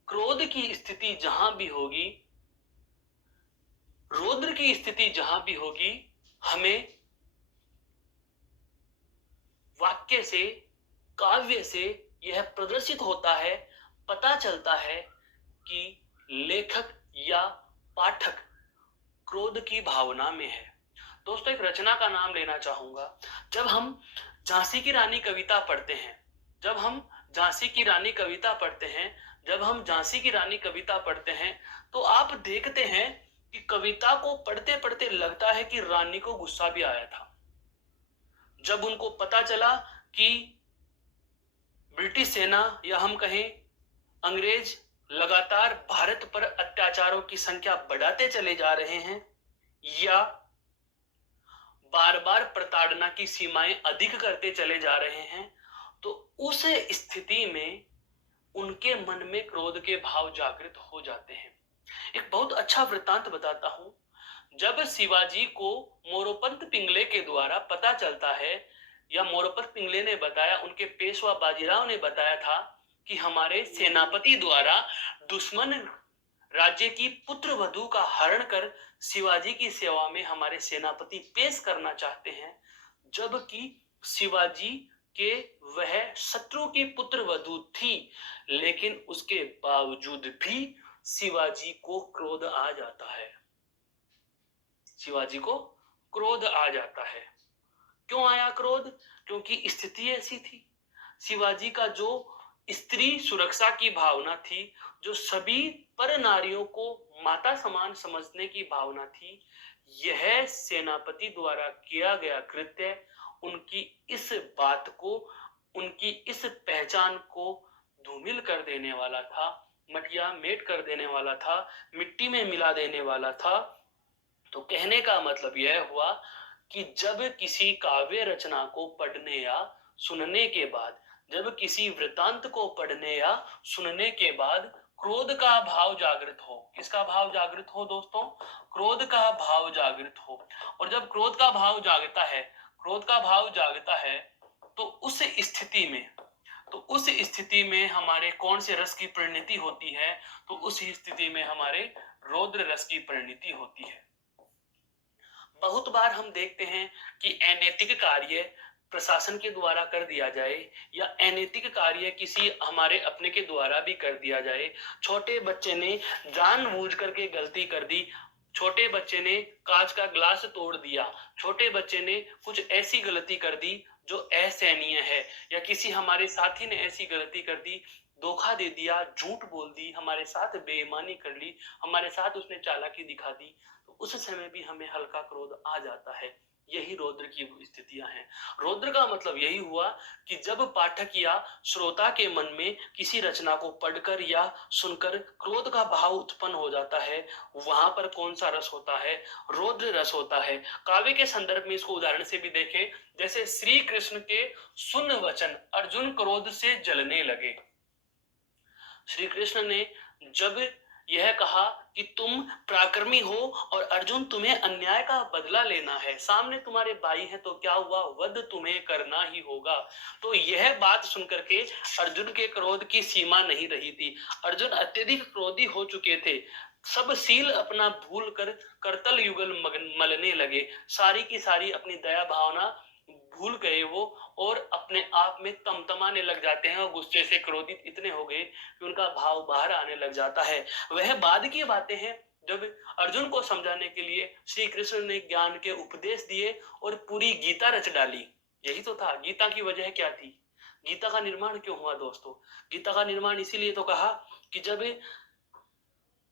क्रोध की स्थिति जहां भी होगी, रौद्र की स्थिति जहां भी होगी, हमें वाक्य से, काव्य से यह प्रदर्शित होता है, पता चलता है कि लेखक या पाठक क्रोध की भावना में है। दोस्तों एक रचना का नाम लेना चाहूंगा। जब हम झांसी की रानी कविता पढ़ते हैं, जब हम झांसी की रानी कविता पढ़ते हैं, जब हम झांसी की रानी कविता पढ़ते हैं तो आप देखते हैं कि कविता को पढ़ते पढ़ते लगता है कि रानी को गुस्सा भी आया था। जब उनको पता चला कि ब्रिटिश सेना या हम कहें अंग्रेज लगातार भारत पर अत्याचारों की संख्या बढ़ाते चले जा रहे हैं या बार बार प्रताड़ना की सीमाएं अधिक करते चले जा रहे हैं, तो उस स्थिति में उनके मन में क्रोध के भाव जागृत हो जाते हैं। एक बहुत अच्छा वृत्तांत बताता हूं। जब शिवाजी को मोरोपंत पिंगले के द्वारा पता चलता है, या मोरोपंत पिंगले ने बताया, उनके पेशवा बाजीराव ने बताया था कि हमारे सेनापति द्वारा दुश्मन राज्य की पुत्र वधू का हरण कर शिवाजी की सेवा में हमारे सेनापति पेश करना चाहते हैं, जबकि शिवाजी के वह शत्रु की पुत्र वधू थी, लेकिन उसके बावजूद भी शिवाजी को क्रोध आ जाता है। शिवाजी को क्रोध आ जाता है। क्यों आया क्रोध? क्योंकि स्थिति ऐसी थी। शिवाजी का जो स्त्री सुरक्षा की भावना थी, जो सभी पर नारियों को माता समान समझने की भावना थी, यह सेनापति द्वारा किया गया कृत्य उनकी इस बात को, उनकी इस पहचान को धूमिल कर देने वाला था, मटिया मेट कर देने वाला था, मिट्टी में मिला देने वाला था। तो कहने का मतलब यह हुआ कि जब किसी काव्य रचना को पढ़ने या सुनने के बाद, जब किसी वृतांत को पढ़ने या सुनने के बाद क्रोध का भाव जागृत हो। किसका भाव जागृत हो दोस्तों? क्रोध का भाव जागृत हो। और जब क्रोध का भाव जागता है, क्रोध का भाव जागता है, तो उस स्थिति में हमारे कौन से रस की परिणति होती है? तो उस स्थिति में हमारे रौद्र रस की परिणति होती है। बहुत बार हम देखते हैं कि अनैतिक कार्य प्रशासन के द्वारा कर दिया जाए या अनैतिक कार्य किसी हमारे अपने के द्वारा भी कर दिया जाए। छोटे बच्चे ने जानबूझ करके गलती कर दी, छोटे बच्चे ने कांच का ग्लास तोड़ दिया, छोटे बच्चे ने कुछ ऐसी गलती कर दी जो असहनीय है, या किसी हमारे साथी ने ऐसी गलती कर दी, धोखा दे दिया, झूठ बोल दी, हमारे साथ बेईमानी कर ली, हमारे साथ उसने चालाकी दिखा दी, तो उस समय भी हमें हल्का क्रोध आ जाता है। यही रौद्र की स्थितियां हैं। रौद्र का मतलब यही हुआ कि जब पाठक या श्रोता के मन में किसी रचना को पढ़कर या सुनकर क्रोध का भाव उत्पन्न हो जाता है, वहां पर कौन सा रस होता है? रौद्र रस होता है। काव्य के संदर्भ में इसको उदाहरण से भी देखें, जैसे श्री कृष्ण के सुन वचन अर्जुन क्रोध से जलने लगे। श्री कृष्ण ने जब यह कहा कि तुम पराक्रमी हो और अर्जुन तुम्हें अन्याय का बदला लेना है, सामने तुम्हारे भाई हैं, तो क्या हुआ? वध तुम्हें करना ही होगा। तो यह बात सुनकर के अर्जुन के क्रोध की सीमा नहीं रही थी। अर्जुन अत्यधिक क्रोधी हो चुके थे। सब सील अपना भूल कर करतल युगल मलने लगे। सारी की सारी अपनी दया भावना भूल गए वो, और अपने आप में तमतमाने लग जाते हैं और गुस्से से क्रोधित इतने हो गए कि उनका भाव बाहर आने लग जाता है। वह बाद की बातें हैं जब अर्जुन को समझाने के लिए श्री कृष्ण ने ज्ञान के उपदेश दिए और पूरी गीता रच डाली। यही तो था। गीता की वजह क्या थी? गीता का निर्माण क्यों हुआ दोस्तों? गीता का निर्माण इसीलिए तो कहा कि जब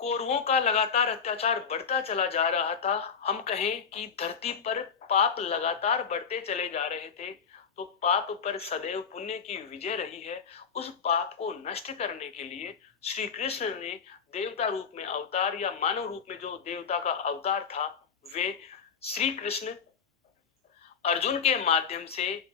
कौरवों का लगातार अत्याचार बढ़ता चला जा रहा था, हम कहें कि धरती पर पाप लगातार बढ़ते चले जा रहे थे, तो पाप पर सदैव पुण्य की विजय रही है। उस पाप को नष्ट करने के लिए श्री कृष्ण ने देवता रूप में अवतार, या मानव रूप में जो देवता का अवतार था, वे श्री कृष्ण अर्जुन के माध्यम से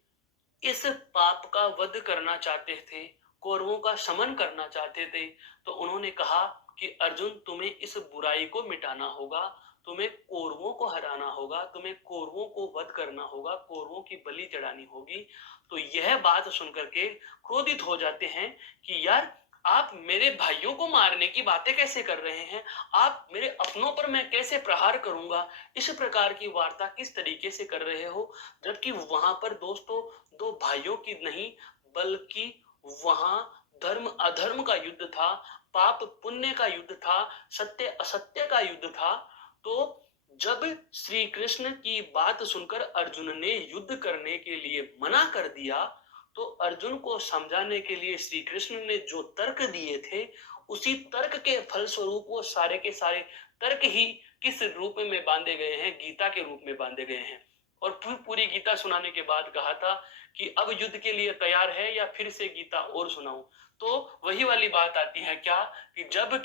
इस पाप का वध करना चाहते थे, कौरवों का शमन करना चाहते थे। तो उन्होंने कहा कि अर्जुन, तुम्हें इस बुराई को मिटाना होगा, तुम्हें कौरवों को हराना होगा, तुम्हें कौरवों को वध करना होगा, कौरवों की बलि चढ़ानी होगी। तो यह बात सुनकर के क्रोधित हो जाते हैं कि यार, आप मेरे भाइयों को मारने की बातें कैसे कर रहे हैं? आप मेरे अपनों पर मैं कैसे प्रहार करूंगा? इस प्रकार की वार्ता किस तरीके से कर रहे हो? जबकि वहां पर दोस्तों दो भाइयों की नहीं, बल्कि वहां धर्म अधर्म का युद्ध था, पाप पुण्य का युद्ध था, सत्य असत्य का युद्ध था। तो जब श्री कृष्ण की बात सुनकर अर्जुन ने युद्ध करने के लिए मना कर दिया, तो अर्जुन को समझाने के लिए श्री कृष्ण ने जो तर्क दिए थे, उसी तर्क के फलस्वरूप वो सारे के सारे तर्क ही किस रूप में बांधे गए हैं? गीता के रूप में बांधे गए हैं। और फिर पूरी गीता सुनाने के बाद कहा था कि अब युद्ध के लिए तैयार है या फिर से गीता और सुनाऊं? तो वही वाली बात आती है क्या, कि जब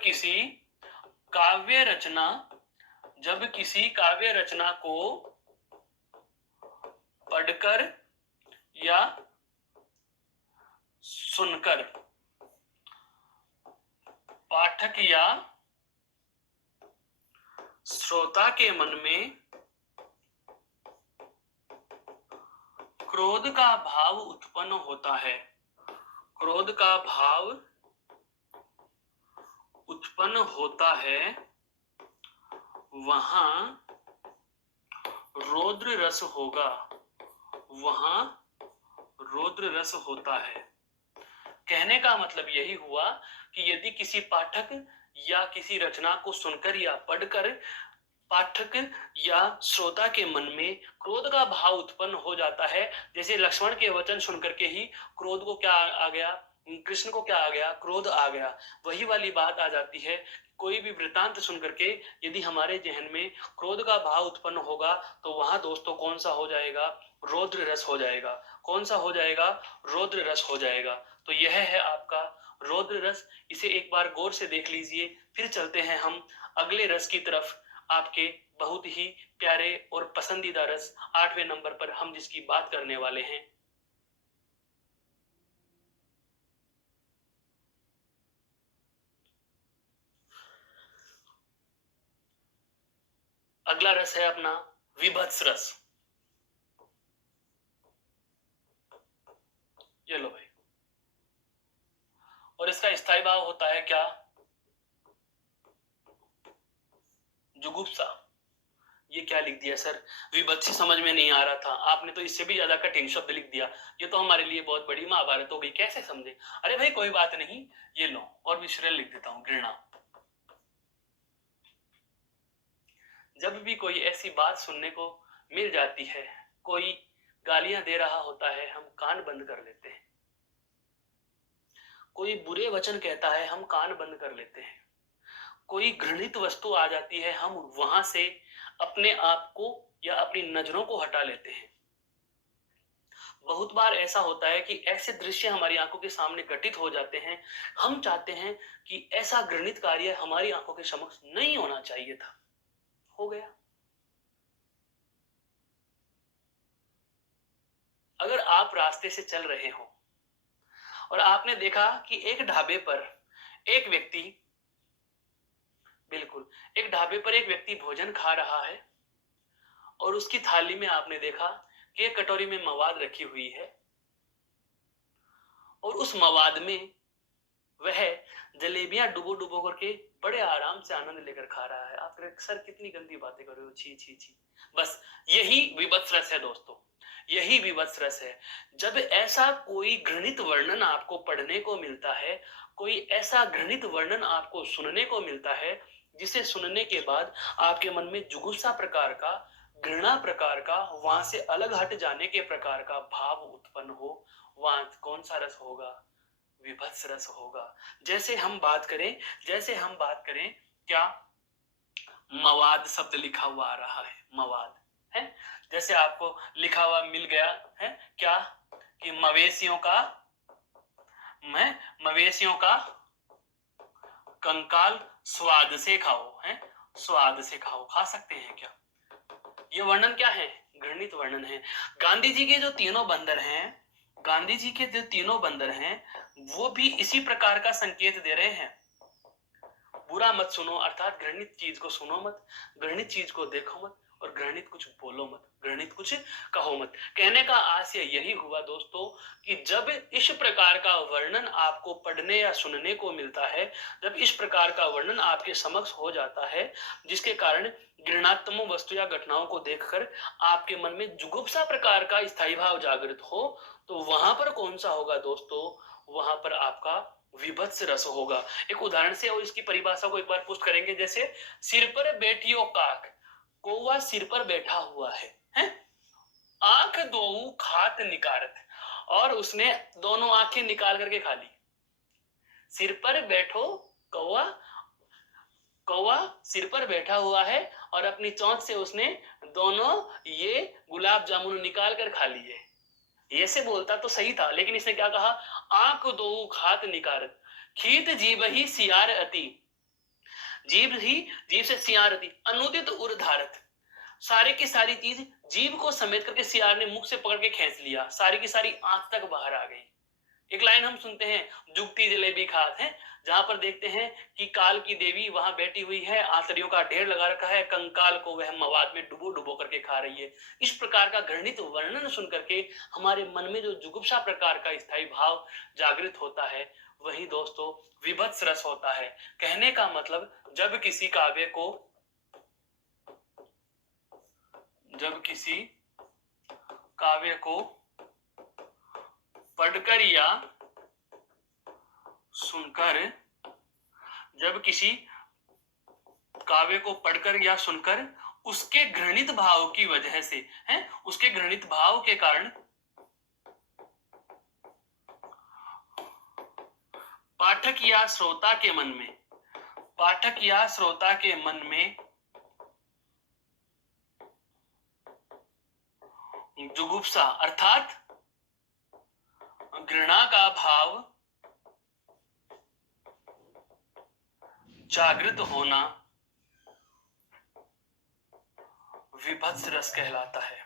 किसी काव्य रचना को पढ़कर या सुनकर पाठक या श्रोता के मन में क्रोध का भाव उत्पन्न होता है, क्रोध का भाव उत्पन्न होता है, वहां रौद्र रस होगा, वहां रौद्र रस होता है। कहने का मतलब यही हुआ कि यदि किसी पाठक या किसी रचना को सुनकर या पढ़कर पाठक या श्रोता के मन में क्रोध का भाव उत्पन्न हो जाता है, जैसे लक्ष्मण के वचन सुनकर के ही क्रोध को क्या आ गया, कृष्ण को क्या आ गया? क्रोध आ गया। वही वाली बात आ जाती है। कोई भी वृतांत सुनकर के यदि हमारे जहन में क्रोध का भाव उत्पन्न होगा, तो वहां दोस्तों कौन सा हो जाएगा? रौद्र रस हो जाएगा। कौन सा हो जाएगा? रौद्र रस हो जाएगा। तो यह है आपका रौद्र रस। इसे एक बार गौर से देख लीजिए। फिर चलते हैं हम अगले रस की तरफ। आपके बहुत ही प्यारे और पसंदीदा रस 8वें नंबर पर हम जिसकी बात करने वाले हैं, अगला रस है अपना विभत्स रस। ये लो भाई, और इसका स्थायी भाव होता है क्या? जुगुप्सा। ये क्या लिख दिया सर, विभत्सी समझ में नहीं आ रहा था, आपने तो इससे भी ज्यादा कठिन शब्द लिख दिया, ये तो हमारे लिए बहुत बड़ी महाभारत हो गई, कैसे समझे? अरे भाई कोई बात नहीं, ये लो, और भी श्रेय लिख देता हूं, घृणा। जब भी कोई ऐसी बात सुनने को मिल जाती है, कोई गालियां दे रहा होता है, हम कान बंद कर लेते हैं। कोई बुरे वचन कहता है, हम कान बंद कर लेते हैं। कोई घृणित वस्तु आ जाती है, हम वहां से अपने आप को या अपनी नजरों को हटा लेते हैं। बहुत बार ऐसा होता है कि ऐसे दृश्य हमारी आंखों के सामने घटित हो जाते हैं, हम चाहते हैं कि ऐसा घृणित कार्य हमारी आंखों के समक्ष नहीं होना चाहिए था, हो गया। अगर आप रास्ते से चल रहे हो और आपने देखा कि एक ढाबे पर एक व्यक्ति, बिल्कुल एक ढाबे पर एक व्यक्ति भोजन खा रहा है, और उसकी थाली में आपने देखा कि एक कटोरी में मवाद रखी हुई है, और उस मवाद में वह जलेबियां डुबो डुबो करके बड़े आराम से आनंद लेकर खा रहा है। आप सर कितनी गंदी बातें कर रहे हो, छी छी छी। बस यही विभत्स रस है दोस्तों, यही विभत्स रस है। जब ऐसा कोई घृणित वर्णन आपको पढ़ने को मिलता है, कोई ऐसा घृणित वर्णन आपको सुनने को मिलता है, जिसे सुनने के बाद आपके मन में जुगुप्सा प्रकार का, घृणा प्रकार का, वहां से अलग हट जाने के प्रकार का भाव उत्पन्न हो, वहां कौन सा रस होगा? विभत्स रस होगा। जैसे हम बात करें क्या, मवाद शब्द लिखा हुआ आ रहा है, मवाद है, जैसे आपको लिखा हुआ मिल गया है क्या, कि मवेशियों का कंकाल स्वाद से खाओ, है, स्वाद से खाओ, खा सकते हैं क्या? ये वर्णन क्या है? घृणित वर्णन है। गांधी जी के जो तीनों बंदर हैं, वो भी इसी प्रकार का संकेत दे रहे हैं। बुरा मत सुनो, अर्थात घृणित चीज को सुनो मत, घृणित चीज को देखो मत, और घृणित कुछ बोलो मत, घृणित कुछ कहो मत। कहने का आशय यही हुआ दोस्तों कि जब इस प्रकार का वर्णन आपको पढ़ने या सुनने को मिलता है, जब इस प्रकार का वर्णन आपके समक्ष हो जाता है, जिसके कारण घृणात्मक वस्तु या घटनाओं को देखकर आपके मन में जुगुप्सा प्रकार का स्थायी भाव जागृत हो, तो वहां पर कौन सा होगा दोस्तों? वहां पर आपका विभत्स रस होगा। एक उदाहरण से और इसकी परिभाषा को एक बार पुष्ट करेंगे। जैसे सिर पर बैठियो काक, कौवा सिर पर बैठा हुआ है? आंख दो खात निकारत, और उसने दोनों आंखें निकाल करके खा ली। सिर पर बैठो कौवा, कौवा सिर पर बैठा हुआ है और अपनी चोंच से उसने दोनों ये गुलाब जामुन निकाल कर खा लिए। ये से बोलता तो सही था, लेकिन इसने क्या कहा? आंख दो खात निकारत, खीत जीभ ही सियार अति, जीभ से सियार अति, अनुदित उर्धारत। सारी की सारी चीज जीभ को समेट करके सियार ने मुख से पकड़ के खींच लिया, सारी की सारी आंख तक बाहर आ गई। एक लाइन हम सुनते हैं, जुगती जलेबी खात है, जहां पर देखते हैं कि काल की देवी वहां बैठी हुई है, आंतरियों का ढेर लगा रखा है, कंकाल को वह मवाद में डुबो डुबो करके खा रही है। इस प्रकार का घृणित वर्णन सुन करके हमारे मन में जो जुगुप्सा प्रकार का स्थायी भाव जागृत होता है, वही दोस्तों विभत्स रस होता है। कहने का मतलब, जब किसी काव्य को पढ़कर या सुनकर, जब किसी काव्य को पढ़कर या सुनकर उसके घृणित भाव की वजह से, है, उसके घृणित भाव के कारण पाठक या श्रोता के मन में जुगुप्सा अर्थात घृणा का भाव जागृत होना विभत्स रस कहलाता है।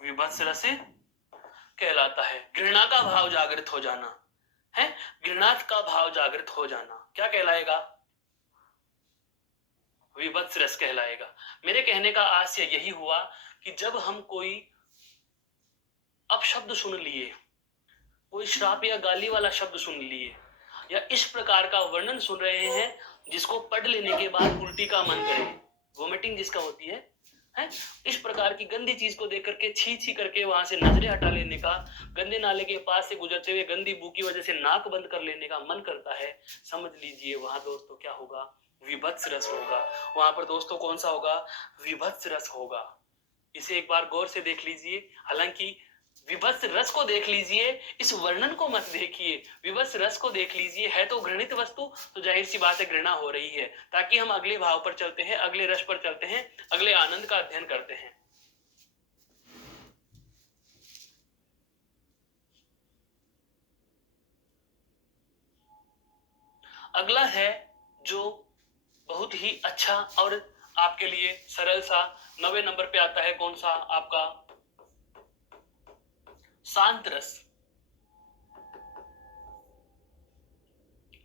विभत्स रस कहलाता है। घृणा का भाव जागृत हो जाना है, घृणा का भाव जागृत हो जाना क्या कहलाएगा? विभत्स रस कहलाएगा। मेरे कहने का आशय यही हुआ कि जब हम कोई अपशब्द सुन लिए, कोई श्राप या गाली वाला शब्द सुन लिए, या इस प्रकार का वर्णन सुन रहे हैं जिसको पढ़ लेने के बाद उल्टी का मन करे, वोमिटिंग जिसका होती है, इस प्रकार की गंदी चीज को देख करके छी छी करके वहां से नजरें हटा लेने का, गंदे नाले के पास से गुजरते हुए गंदी बू की वजह से नाक बंद कर लेने का मन करता है, समझ लीजिए वहां दोस्तों क्या होगा, विभत्स रस होगा। वहां पर दोस्तों कौन सा होगा, विभत्स रस होगा। इसे एक बार गौर से देख लीजिए। हालांकि विभत्स रस को देख लीजिए, इस वर्णन को मत देखिए, विभत्स रस को देख लीजिए। है तो घृणित वस्तु, तो जाहिर सी बात है घृणा हो रही है। ताकि हम अगले भाव पर चलते हैं, अगले रस पर चलते हैं, अगले आनंद का अध्ययन करते हैं। अगला है जो बहुत ही अच्छा और आपके लिए सरल सा 90 नंबर पे आता है, कौन सा, आपका शांत रस।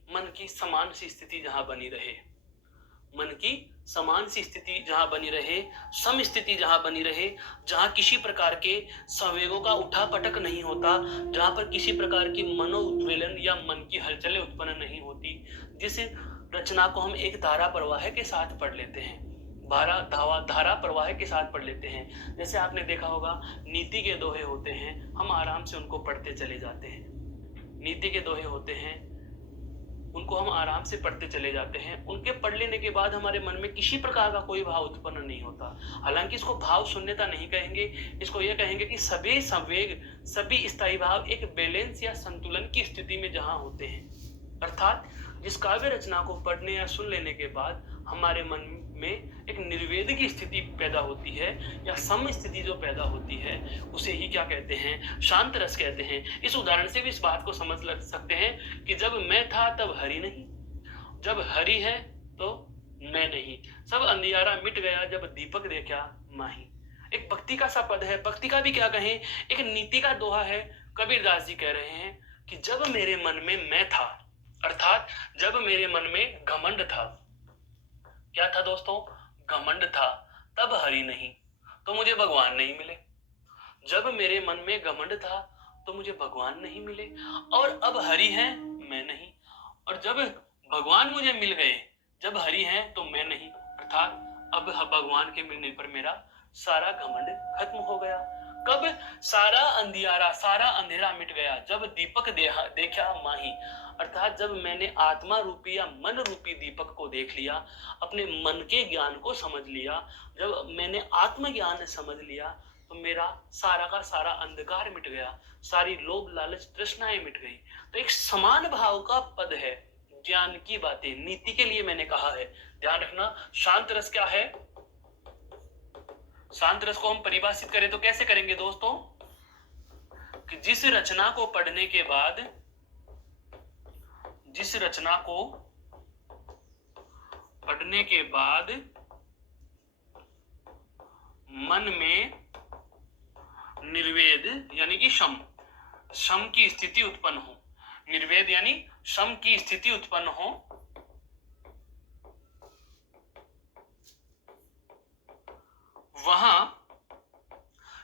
मन की समान सी स्थिति जहां बनी रहे, मन की समान सी स्थिति जहां बनी रहे, सम स्थिति जहां बनी रहे, जहां किसी प्रकार के संवेगों का उठा पटक नहीं होता, जहां पर किसी प्रकार की मनोउद्वेलन या मन की हलचलें उत्पन्न नहीं होती, जिस रचना को हम एक धारा प्रवाह के साथ पढ़ लेते हैं, धारा प्रवाह के साथ पढ़ लेते हैं। जैसे आपने देखा होगा नीति के दोहे होते हैं, हम आराम से उनको पढ़ते चले जाते हैं। नीति के दोहे होते हैं, उनको हम आराम से पढ़ते चले जाते हैं। उनके पढ़ लेने के बाद हमारे मन में किसी प्रकार का कोई भाव उत्पन्न नहीं होता। हालांकि इसको भाव शून्यता नहीं कहेंगे, इसको यह कहेंगे कि सभी संवेग, सभी स्थायी भाव एक बैलेंस या संतुलन की स्थिति में जहां होते हैं। अर्थात जिस काव्य रचना को पढ़ने या सुन लेने के बाद हमारे मन में एक निर्वेद की स्थिति पैदा होती है, या सम स्थिति जो पैदा होती है, उसे ही क्या कहते हैं, शांत रस कहते हैं। इस उदाहरण से भी इस बात को समझ सकते हैं कि जब मैं था तब हरि नहीं, जब हरि है तो मैं नहीं, सब अंधियारा मिट गया जब दीपक देखा माही। एक भक्ति का सा पद है, भक्ति का भी क्या कहें, एक नीति का दोहा है। कबीरदास जी कह रहे हैं कि जब मेरे मन में मैं था, अर्थात जब मेरे मन में घमंड था, क्या था दोस्तों, घमंड था, तब हरि नहीं तो मुझे भगवान नहीं मिले। जब मेरे मन में घमंड था तो मुझे भगवान नहीं मिले, और अब हरि है मैं नहीं, और जब भगवान मुझे मिल गए, जब हरि है तो मैं नहीं, अर्थात अब भगवान के मिलने पर मेरा सारा घमंड खत्म हो गया। कब, सारा अंधियारा, सारा अंधेरा मिट गया जब दीपक देखा माही, अर्थात जब मैंने आत्मा रूपी या मन रूपी दीपक को देख लिया, अपने मन के ज्ञान को समझ लिया, जब मैंने आत्मज्ञान समझ लिया, तो मेरा सारा का सारा अंधकार मिट गया, सारी लोभ लालच तृष्णाएं मिट गई। तो एक समान भाव का पद है, ज्ञान की बातें, नीति के लिए मैंने कहा है। ध्यान रखना, शांत रस क्या है, शांत रस को हम परिभाषित करें तो कैसे करेंगे दोस्तों, कि जिस रचना को पढ़ने के बाद, जिस रचना को पढ़ने के बाद मन में निर्वेद यानी कि शम की स्थिति उत्पन्न हो, निर्वेद यानी शम की स्थिति उत्पन्न हो, वहां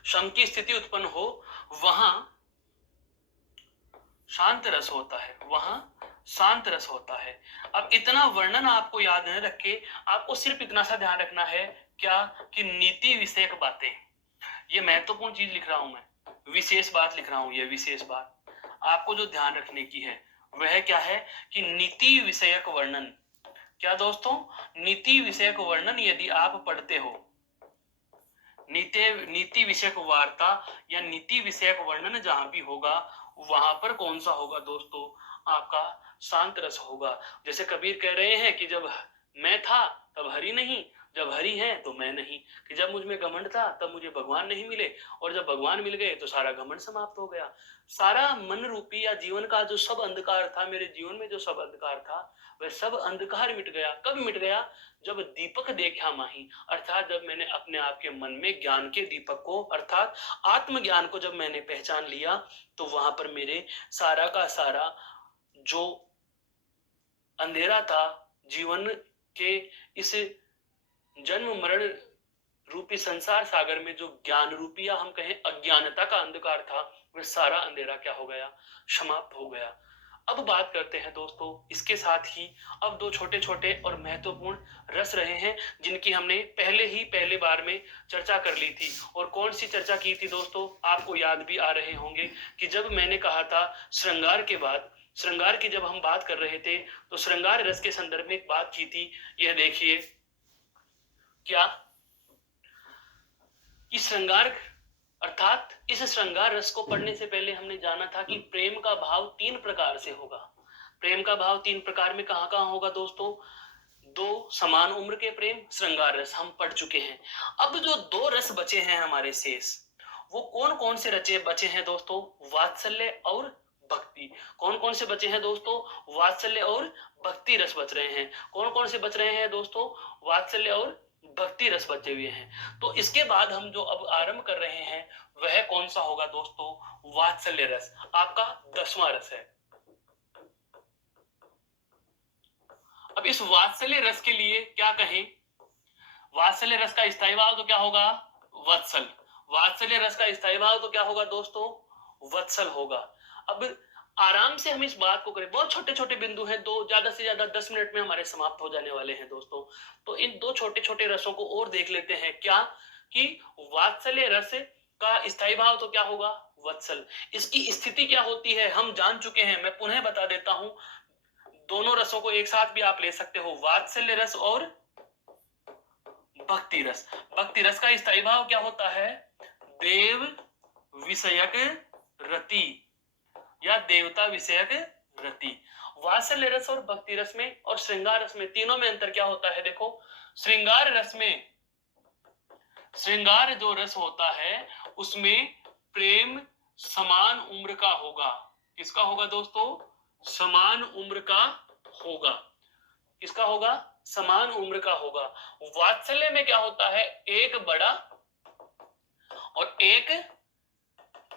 शम की स्थिति उत्पन्न हो, वहां शांत रस होता है, वहां शांत रस होता है। अब इतना वर्णन आपको याद न रखे, आपको सिर्फ इतना सा ध्यान रखना है, क्या, कि नीति विषयक बातें, ये महत्वपूर्ण चीज लिख रहा हूं मैं, विशेष बात लिख रहा हूं, ये विशेष बात आपको जो ध्यान रखने की है वह क्या है, कि नीति विषयक वर्णन। क्या दोस्तों, नीति विषयक वर्णन यदि आप पढ़ते हो, नीति विषयक वार्ता या नीति विषयक वर्णन जहां भी होगा, वहां पर कौन सा होगा दोस्तों, आपका शांत रस होगा। जैसे कबीर कह रहे हैं कि जब मैं था तब हरि नहीं, जब हरि है तो मैं नहीं, कि जब मुझ में घमंड था तब मुझे भगवान नहीं मिले, और जब भगवान मिल गए तो सारा घमंड समाप्त हो गया। सारा मन रूपी या जीवन का जो सब अंधकार था, मेरे जीवन में जो सब अंधकार था, वह सब अंधकार मिट गया। कब मिट गया, जब दीपक देखा माही, अर्थात जब मैंने अपने आप के मन में ज्ञान के दीपक को, अर्थात आत्मज्ञान को जब मैंने पहचान लिया, तो वहां पर मेरे सारा का सारा जो अंधेरा था जीवन के इस जन्म मरण रूपी संसार सागर में जो ज्ञान रूपी या हम कहें अज्ञानता का अंधकार था, वह सारा अंधेरा क्या हो गया, समाप्त हो गया। अब बात करते हैं दोस्तों, इसके साथ ही अब दो छोटे छोटे और महत्वपूर्ण रस रहे हैं जिनकी हमने पहले बार में चर्चा कर ली थी। और कौन सी चर्चा की थी दोस्तों, आपको याद भी आ रहे होंगे कि जब मैंने कहा था श्रृंगार के बाद, श्रृंगार की जब हम बात कर रहे थे तो श्रृंगार रस के संदर्भ में एक बात की थी। यह देखिए क्या कि श्रृंगार अर्थात इस श्रृंगार रस को पढ़ने से पहले हमने जाना था कि प्रेम का भाव 3 प्रकार से होगा। प्रेम का भाव 3 प्रकार में कहां कहां होगा दोस्तों, दो समान उम्र के प्रेम, श्रृंगार रस हम पढ़ चुके हैं। अब जो 2 रस बचे हैं हमारे शेष, वो कौन कौन से रचे बचे हैं दोस्तों, वात्सल्य और भक्ति। कौन कौन से बचे हैं दोस्तों, वात्सल्य और भक्ति रस बच रहे हैं। कौन कौन से बच रहे हैं दोस्तों, वात्सल्य और भक्ति रस बचे हुए हैं। तो इसके बाद हम जो अब आरंभ कर रहे हैं वह कौन सा होगा दोस्तों, वात्सल्य रस, आपका 10वां रस है। अब इस वात्सल्य रस के लिए क्या कहें, वात्सल्य रस का स्थायी भाव तो क्या होगा, वत्सल। वात्सल्य रस का स्थायी भाव तो क्या होगा दोस्तों, वत्सल होगा। अब आराम से हम इस बात को करें, बहुत छोटे छोटे बिंदु हैं, दो ज्यादा से ज्यादा 10 मिनट में हमारे समाप्त हो जाने वाले हैं दोस्तों। तो इन दो छोटे छोटे रसों को और देख लेते हैं, क्या कि वात्सल्य रस का स्थायी भाव तो क्या होगा, वत्सल। इसकी स्थिति क्या होती है हम जान चुके हैं, मैं पुनः बता देता हूं। दोनों रसों को एक साथ भी आप ले सकते हो, वात्सल्य रस और भक्ति रस। भक्ति रस का स्थायी भाव क्या होता है, देव विषयक रति या देवता विषयक रति। वात्सल्य रस और भक्ति रस में और श्रृंगार रस में, तीनों में अंतर क्या होता है, देखो श्रृंगार रस में, श्रृंगार जो रस होता है उसमें प्रेम समान उम्र का होगा। किसका होगा दोस्तों, समान उम्र का होगा। किसका होगा, समान उम्र का होगा। वात्सल्य में क्या होता है, एक बड़ा और एक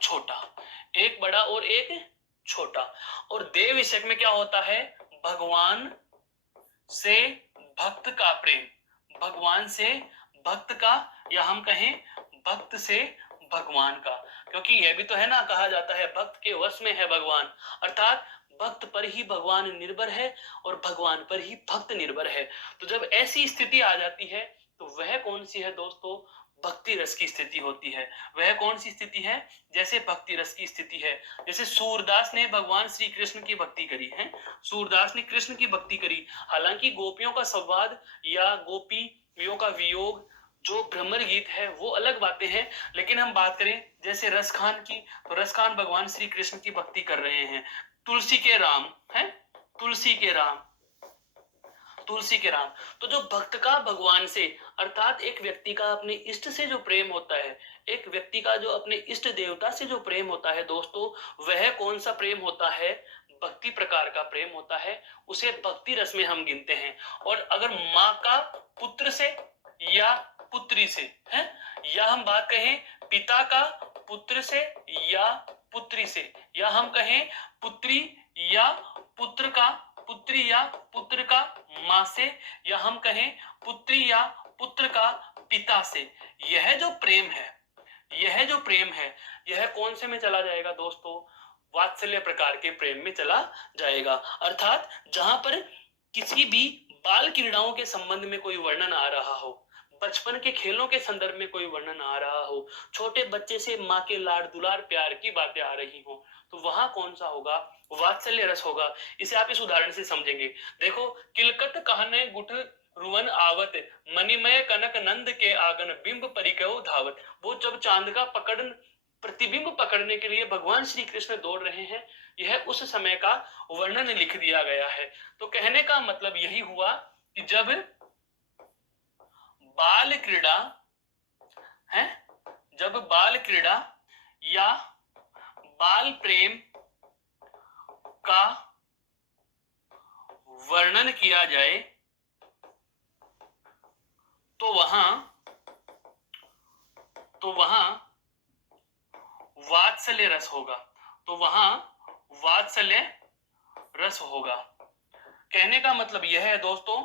छोटा, एक बड़ा और एक छोटा। और देव विषयक में क्या होता है, भगवान से भक्त का प्रेम, भगवान से भक्त का, या हम कहें भक्त से भगवान का। क्योंकि यह भी तो है ना, कहा जाता है भक्त के वश में है भगवान, अर्थात भक्त पर ही भगवान निर्भर है और भगवान पर ही भक्त निर्भर है। तो जब ऐसी स्थिति आ जाती है तो वह कौन सी है दोस्तों, भक्ति रस की स्थिति होती है। वह कौन सी स्थिति है, जैसे भक्ति रस की स्थिति है। जैसे सूरदास ने भगवान श्री कृष्ण की भक्ति करी है, सूरदास ने कृष्ण की भक्ति करी। हालांकि गोपियों का संवाद या गोपियों का वियोग जो भ्रमर गीत है वो अलग बातें हैं, लेकिन हम बात करें जैसे रसखान की, तो रसखान भगवान श्री कृष्ण की भक्ति कर रहे हैं। तुलसी के राम है, तुलसी के राम, तुलसी के राम। तो जो भक्त का भगवान से, अर्थात एक व्यक्ति का अपने इष्ट से जो प्रेम होता है, एक व्यक्ति का जो अपने इष्ट देवता से जो प्रेम होता है दोस्तों, वह कौन सा प्रेम होता है, भक्ति प्रकार का प्रेम होता है, उसे भक्ति रस में हम गिनते हैं। और अगर माँ का पुत्र से या पुत्री से है, या हम बात कहें पिता का पुत्र से या पुत्री से, या हम कहें पुत्री या पुत्र का, पुत्री या पुत्र का मां से, या हम कहें पुत्री या पुत्र का पिता से, यह जो प्रेम है, यह जो प्रेम है, यह कौन से में चला जाएगा दोस्तों, वात्सल्य प्रकार के प्रेम में चला जाएगा। अर्थात जहां पर किसी भी बाल क्रीड़ाओं के संबंध में कोई वर्णन आ रहा हो, बचपन के खेलों के संदर्भ में कोई वर्णन आ रहा हो, छोटे बच्चे से माँ के लाड़ दुलार प्यार की बातें आ रही हो, तो वहां कौन सा होगा, वात्सल्य रस होगा। इसे आप इस उदाहरण से समझेंगे। देखो, किलकत कहने गुठ रुवन आवत, मणिमय कनक नंद के आंगन, बिंब परिकयो धावत। वो जब चांद का प्रतिबिंब पकड़ने के लिए भगवान श्री कृष्ण दौड़ रहे हैं, यह उस समय का वर्णन लिख दिया गया है। तो कहने का मतलब यही हुआ कि जब बाल क्रीड़ा है, जब बाल क्रीड़ा या बाल प्रेम का वर्णन किया जाए तो वहां वात्सल्य रस होगा, तो वहां वात्सल्य रस होगा। कहने का मतलब यह है दोस्तों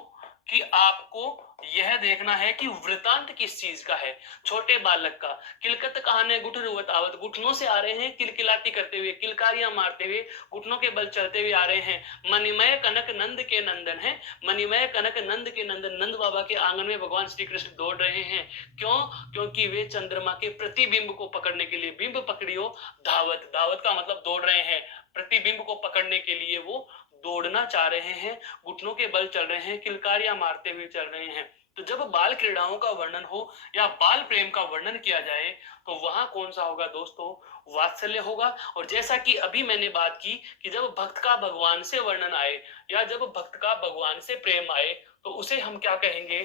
कि आपको यह देखना है कि वृतांत किस चीज का है। छोटे बालक का किलकत कहाने गुठ रुवत आवत, घुटनों से आ रहे हैं किलकिलाती करते हुए, किलकारियां मारते हुए, घुटनों के बल चलते हुए आ रहे हैं। मणिमय कनक नंद के नंदन है, मणिमय कनक नंद के नंदन, नंद बाबा के आंगन में भगवान श्री कृष्ण दौड़ रहे हैं। क्यों? क्योंकि वे चंद्रमा के प्रतिबिंब को पकड़ने के लिए, बिंब पकड़ियो धावत, धावत का मतलब दौड़ रहे हैं, प्रतिबिंब को पकड़ने के लिए वो दौड़ना चाह रहे हैं, घुटनों के बल चल रहे हैं, किलकारियां मारते हुए चल रहे हैं। तो जब बाल क्रीड़ाओं का वर्णन हो या बाल प्रेम का वर्णन किया जाए तो वहां कौन सा होगा दोस्तों? वात्सल्य होगा। और जैसा कि अभी मैंने बात की कि जब भक्त का भगवान से वर्णन आए या जब भक्त का भगवान से प्रेम आए तो उसे हम क्या कहेंगे?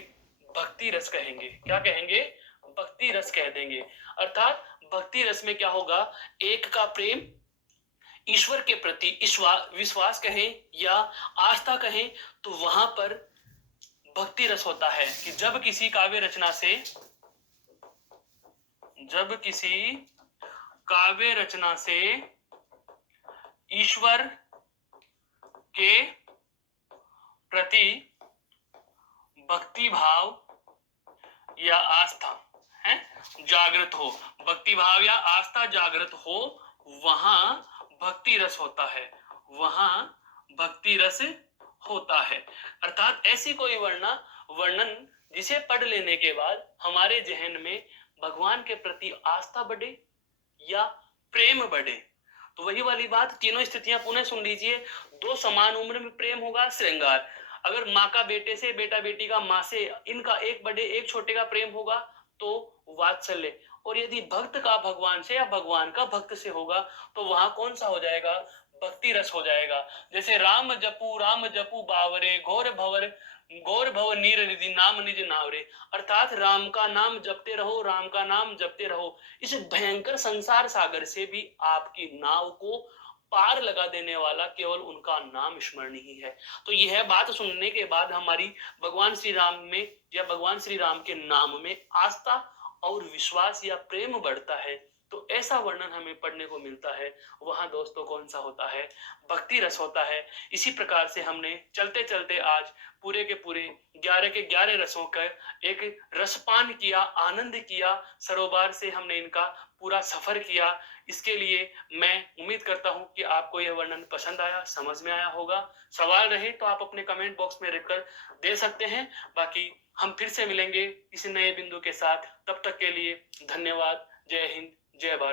भक्ति रस कहेंगे। क्या कहेंगे? भक्ति रस कह देंगे। अर्थात भक्ति रस में क्या होगा? एक का प्रेम ईश्वर के प्रति विश्वास कहें या आस्था कहें, तो वहां पर भक्ति रस होता है कि जब किसी काव्य रचना से, जब किसी काव्य रचना से ईश्वर के प्रति भक्ति भाव या आस्था है जागृत हो, भक्ति भाव या आस्था जागृत हो, वहां भक्ति रस होता है, वहां भक्ति रस होता है। अर्थात ऐसी कोई वर्णन जिसे पढ़ लेने के बाद हमारे जहन में भगवान के प्रति आस्था बढ़े या प्रेम बढ़े। तो वही वाली बात, तीनों स्थितियां पुनः सुन लीजिए। दो समान उम्र में प्रेम होगा, श्रृंगार। अगर माँ का बेटे से, बेटा बेटी का माँ से, इनका एक बड़े एक छोटे का प्रेम होगा तो वात्सल्य। और यदि भक्त का भगवान से या भगवान का भक्त से होगा तो वहां कौन सा हो जाएगा? भक्ति रस हो जाएगा। जैसे राम जपू बावरे, घोर भव नीर निधि, नाम निज नावरे। अर्थात राम का नाम जपते रहो, राम का नाम जपते रहो। इस भयंकर संसार सागर से भी आपकी नाव को पार लगा देने वाला केवल उनका नाम स्मरण ही है। तो यह बात सुनने के बाद हमारी भगवान श्री राम में या भगवान श्री राम के नाम में आस्था और विश्वास या प्रेम बढ़ता है। तो ऐसा वर्णन हमें पढ़ने को मिलता है। वहां दोस्तों कौन सा होता है? भक्ति रस होता है। इसी प्रकार से हमने चलते चलते आज पूरे के पूरे 11 के 11 रसों का एक रसपान किया, आनंद किया, सरोवर से हमने इनका पूरा सफर किया। इसके लिए मैं उम्मीद करता हूं कि आपको यह वर्णन पसंद आया, समझ में आया होगा। सवाल रहे तो आप अपने कमेंट बॉक्स में लिखकर दे सकते हैं। बाकी हम फिर से मिलेंगे किसी नए बिंदु के साथ। तब तक के लिए धन्यवाद। जय हिंद, जय भारत।